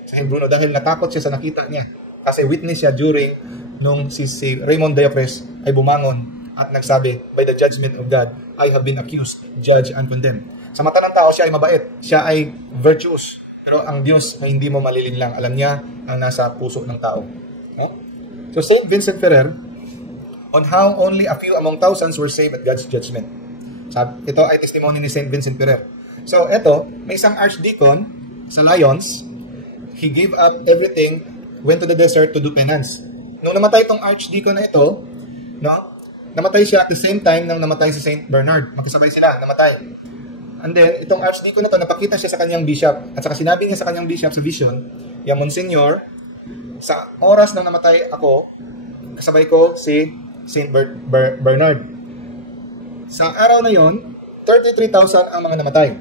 Saint Bruno, dahil natakot siya sa nakita niya. Kasi witness siya during nung si Raymond Diocres ay bumangon at nagsabi, by the judgment of God, I have been accused, judged, and condemned. Sa mata ng tao, siya ay mabait. Siya ay virtuous. Pero ang Diyos ay hindi mo malilinlang. Alam niya ang nasa puso ng tao. No? So, St. Vincent Ferrer, on how only a few among thousands were saved at God's judgment. Ito ay testimony ni St. Vincent Ferrer. So, eto, may isang archdeacon sa Lyons. He gave up everything, went to the desert to do penance. Nung namatay itong archdeacon na ito, no, namatay siya at the same time nang namatay si Saint Bernard. Magkasabay sila, namatay. And then, itong archdeacon na ito, napakita siya sa kanyang bishop. At saka sinabi niya sa kanyang bishop sa vision, Monsignor, sa oras na namatay ako, kasabay ko si Saint Bernard. Sa araw na yon, 33,000 ang mga namatay.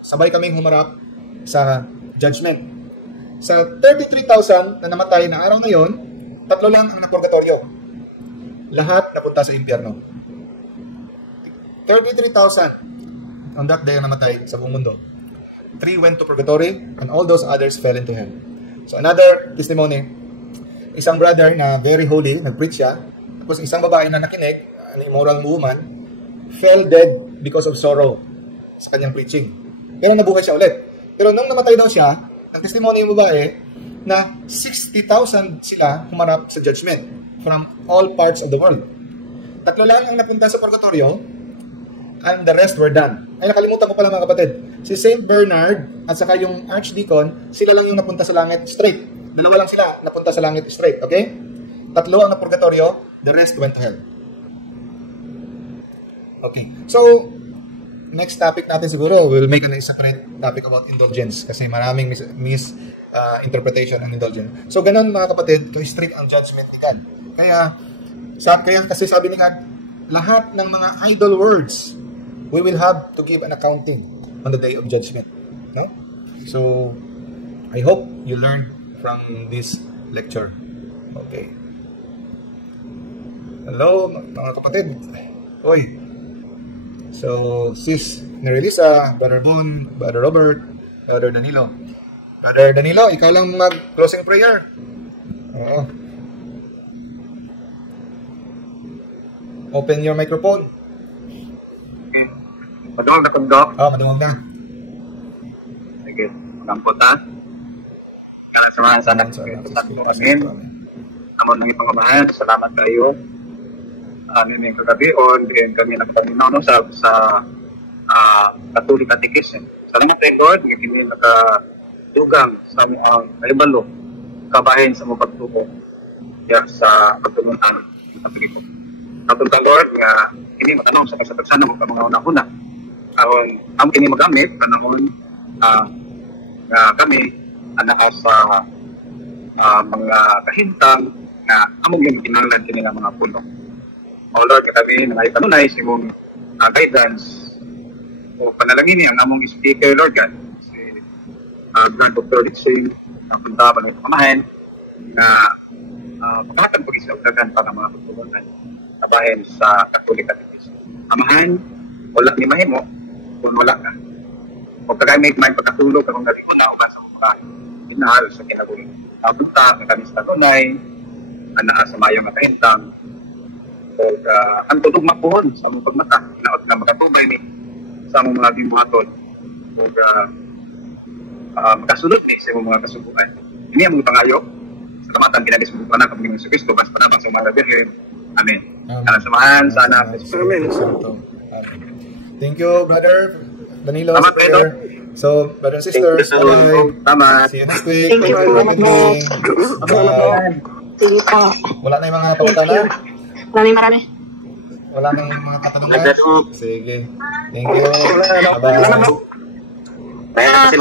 Sabay kaming humarap sa judgment. Sa 33,000 na namatay na araw na yon, 3 lang ang napurgatoryo. Lahat napunta sa impyerno. 33,000 on that day ang namatay sa buong mundo. 3 went to purgatory and all those others fell into hell. So another testimony, isang brother na very holy, nag-preach siya, tapos isang babae na nakinig, an immoral woman, fell dead because of sorrow sa kanyang preaching. Pero nabuhay siya ulit. Pero nung namatay daw siya, ang testimony yung babae, na 60,000 sila humarap sa judgment from all parts of the world. 3 lang ang napunta sa purgatorio, and the rest were done. Ay, nakalimutan ko pala mga kapatid. Si Saint Bernard at saka yung archdeacon, sila lang yung napunta sa langit straight. 2 lang sila napunta sa langit straight, okay? 3 ang na purgatorio, the rest went to hell. Okay. So, next topic natin siguro, we'll make a separate topic about indulgence kasi maraming interpretation ng indulgence. So, ganun mga kapatid, to strict ang judgment ni God. Kaya kasi sabi ni God, lahat ng mga idle words, we will have to give an accounting on the day of judgment. No? So, I hope you learned from this lecture. Okay. Hello, mga kapatid. Oy. So, Sis Nerelisa, Brother Boone, Brother Robert, Brother Danilo. Brother Danilo, ikaw lang mag-closing prayer. Oo. Open your microphone. Madungog na kundok. Madungog na. Sige, magampot ha. Kaya samahan sa anak ko. Amin. Amon ng ipangamahan, salamat kayo. Amin yung kagabion, din kami nagpaminaw sa Catholic Catechism. Salamat kayo, Lord, ng kami nakadugang sa kalibalo, kabahin sa mga pagtuko sa pagtulungan ng Katoliko. Katulad Lord, nga kini matanong sa kasapagsanan ng mga una-una. Ang kini magamit, panahon kami anak sa mga kahintang na among yung kinanglan kini nga mga puno. O Lord, kami nangayon kanunay sa imong guidance o panalangin niya ang among speaker, Lord God. Si Dr. Dixon, punta pa ng pamahin na pagkakatan po isagdagan para mga pagtulungan kabahin sa Catholic Catechism. Amahan, wala ni mahimo kung wala ka. O kagamit may pagkatulog kung galing na uman sa mga inahal sa kinabuhi. Punta, kami sa tunay, anaa sa mayang makahintang, o ang tulog mapuhon sa mga pagmata, naot na makatubay ni sa mga bimuhaton, o makasulot ni sa mga kasubukan. Ini ang mga pangayo, sa kamatang kinadis mo pa na kapag ng Kristo, basta panabang sa mga Birhen. Amen. Samahan sa anak. Amen. Thank you, Brother Danilo. So, brother and sister, tama. See you next week. Thank you for everything. Sige po. Wala na yung mga pagkatala? Marami. Wala na yung mga katanungan? Sige. Thank you. Bye-bye.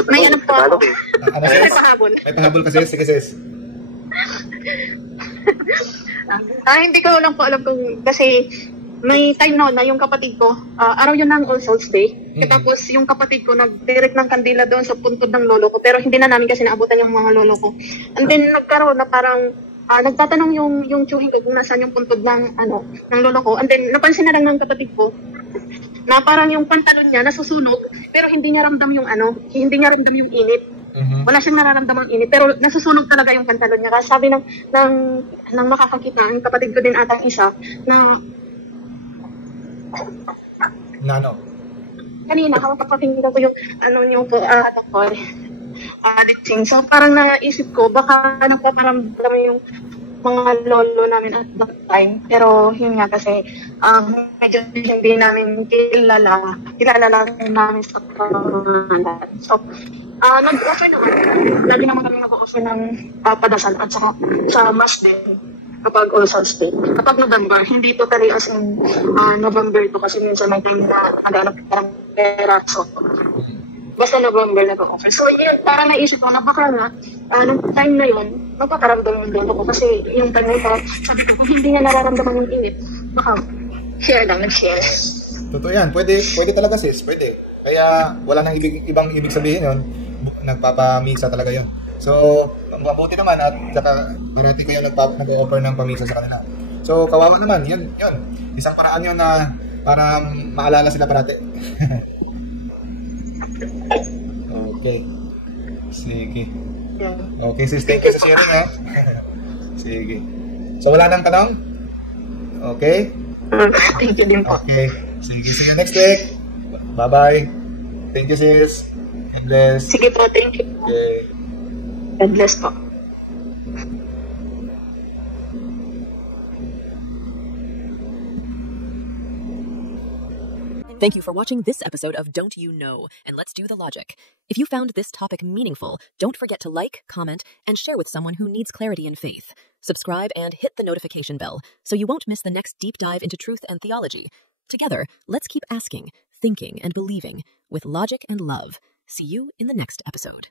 May ano po ako. Ano sis? May pahabol kasi. Sige sis. Hindi ko lang po alam kung kasi may time na yung kapatid ko, araw yun ng All Souls Day. Tapos yung kapatid ko nag-direct ng kandila doon sa puntod ng lolo ko. Pero hindi na namin kasi naabutan yung mga lolo ko. And then nagkaroon na parang nagtatanong yung tiyuhin ko kung nasaan yung puntod ng lolo ko. And then napansin na lang ng kapatid ko na parang yung pantalon niya nasusunog pero hindi niya ramdam yung init. Wala siyang nararamdamang init pero nasusunog talaga yung pantalon niya. Kasi sabi ng makakakita, ang kapatid ko din atang isa na Nano. Kanina, kapapakinggan ko yung yung po, Ditsing. So, parang naisip ko, baka nagpaparamdam yung mga lolo namin at that time. Pero yun nga kasi medyo hindi namin kilala lang namin sa pangalan. So, nag-offer naman. Lagi naman kami nag-offer ng padasal at saka sa mass din kapag All Souls Day. Kapag November, hindi totally as in November to kasi minsan may time na nag-anap parang pera. So, basta November nag-offer. So, yun, parang naisip ko na baka nga, nung time na yun, magpakaramdam yung lolo ko kasi yung time na ito, sabi ko, kung hindi niya nararamdaman yung init, baka share lang, nag-share. Totoo yan. Pwede talaga sis. Pwede. Kaya wala nang ibang ibig sabihin yun. Nagpapamisa talaga yun. So, mabuti naman at saka marati kayo nag-offer ng pamisa sa kanila. So, kawawa naman. Yun. Isang paraan yun na para maalala sila parati. Okay. Sige. Okay, sis. Thank you sa sharing, ha? Sige. So, wala nang tanong? Okay? Thank you din po. Okay. Sige. See you next week. Bye-bye. Thank you, sis. God bless. Sige po, thank you. Okay. God bless po. Thank you for watching this episode of Don't You Know, and let's do the logic. If you found this topic meaningful, don't forget to like, comment, and share with someone who needs clarity in faith. Subscribe and hit the notification bell so you won't miss the next deep dive into truth and theology. Together, let's keep asking, thinking, and believing with logic and love. See you in the next episode.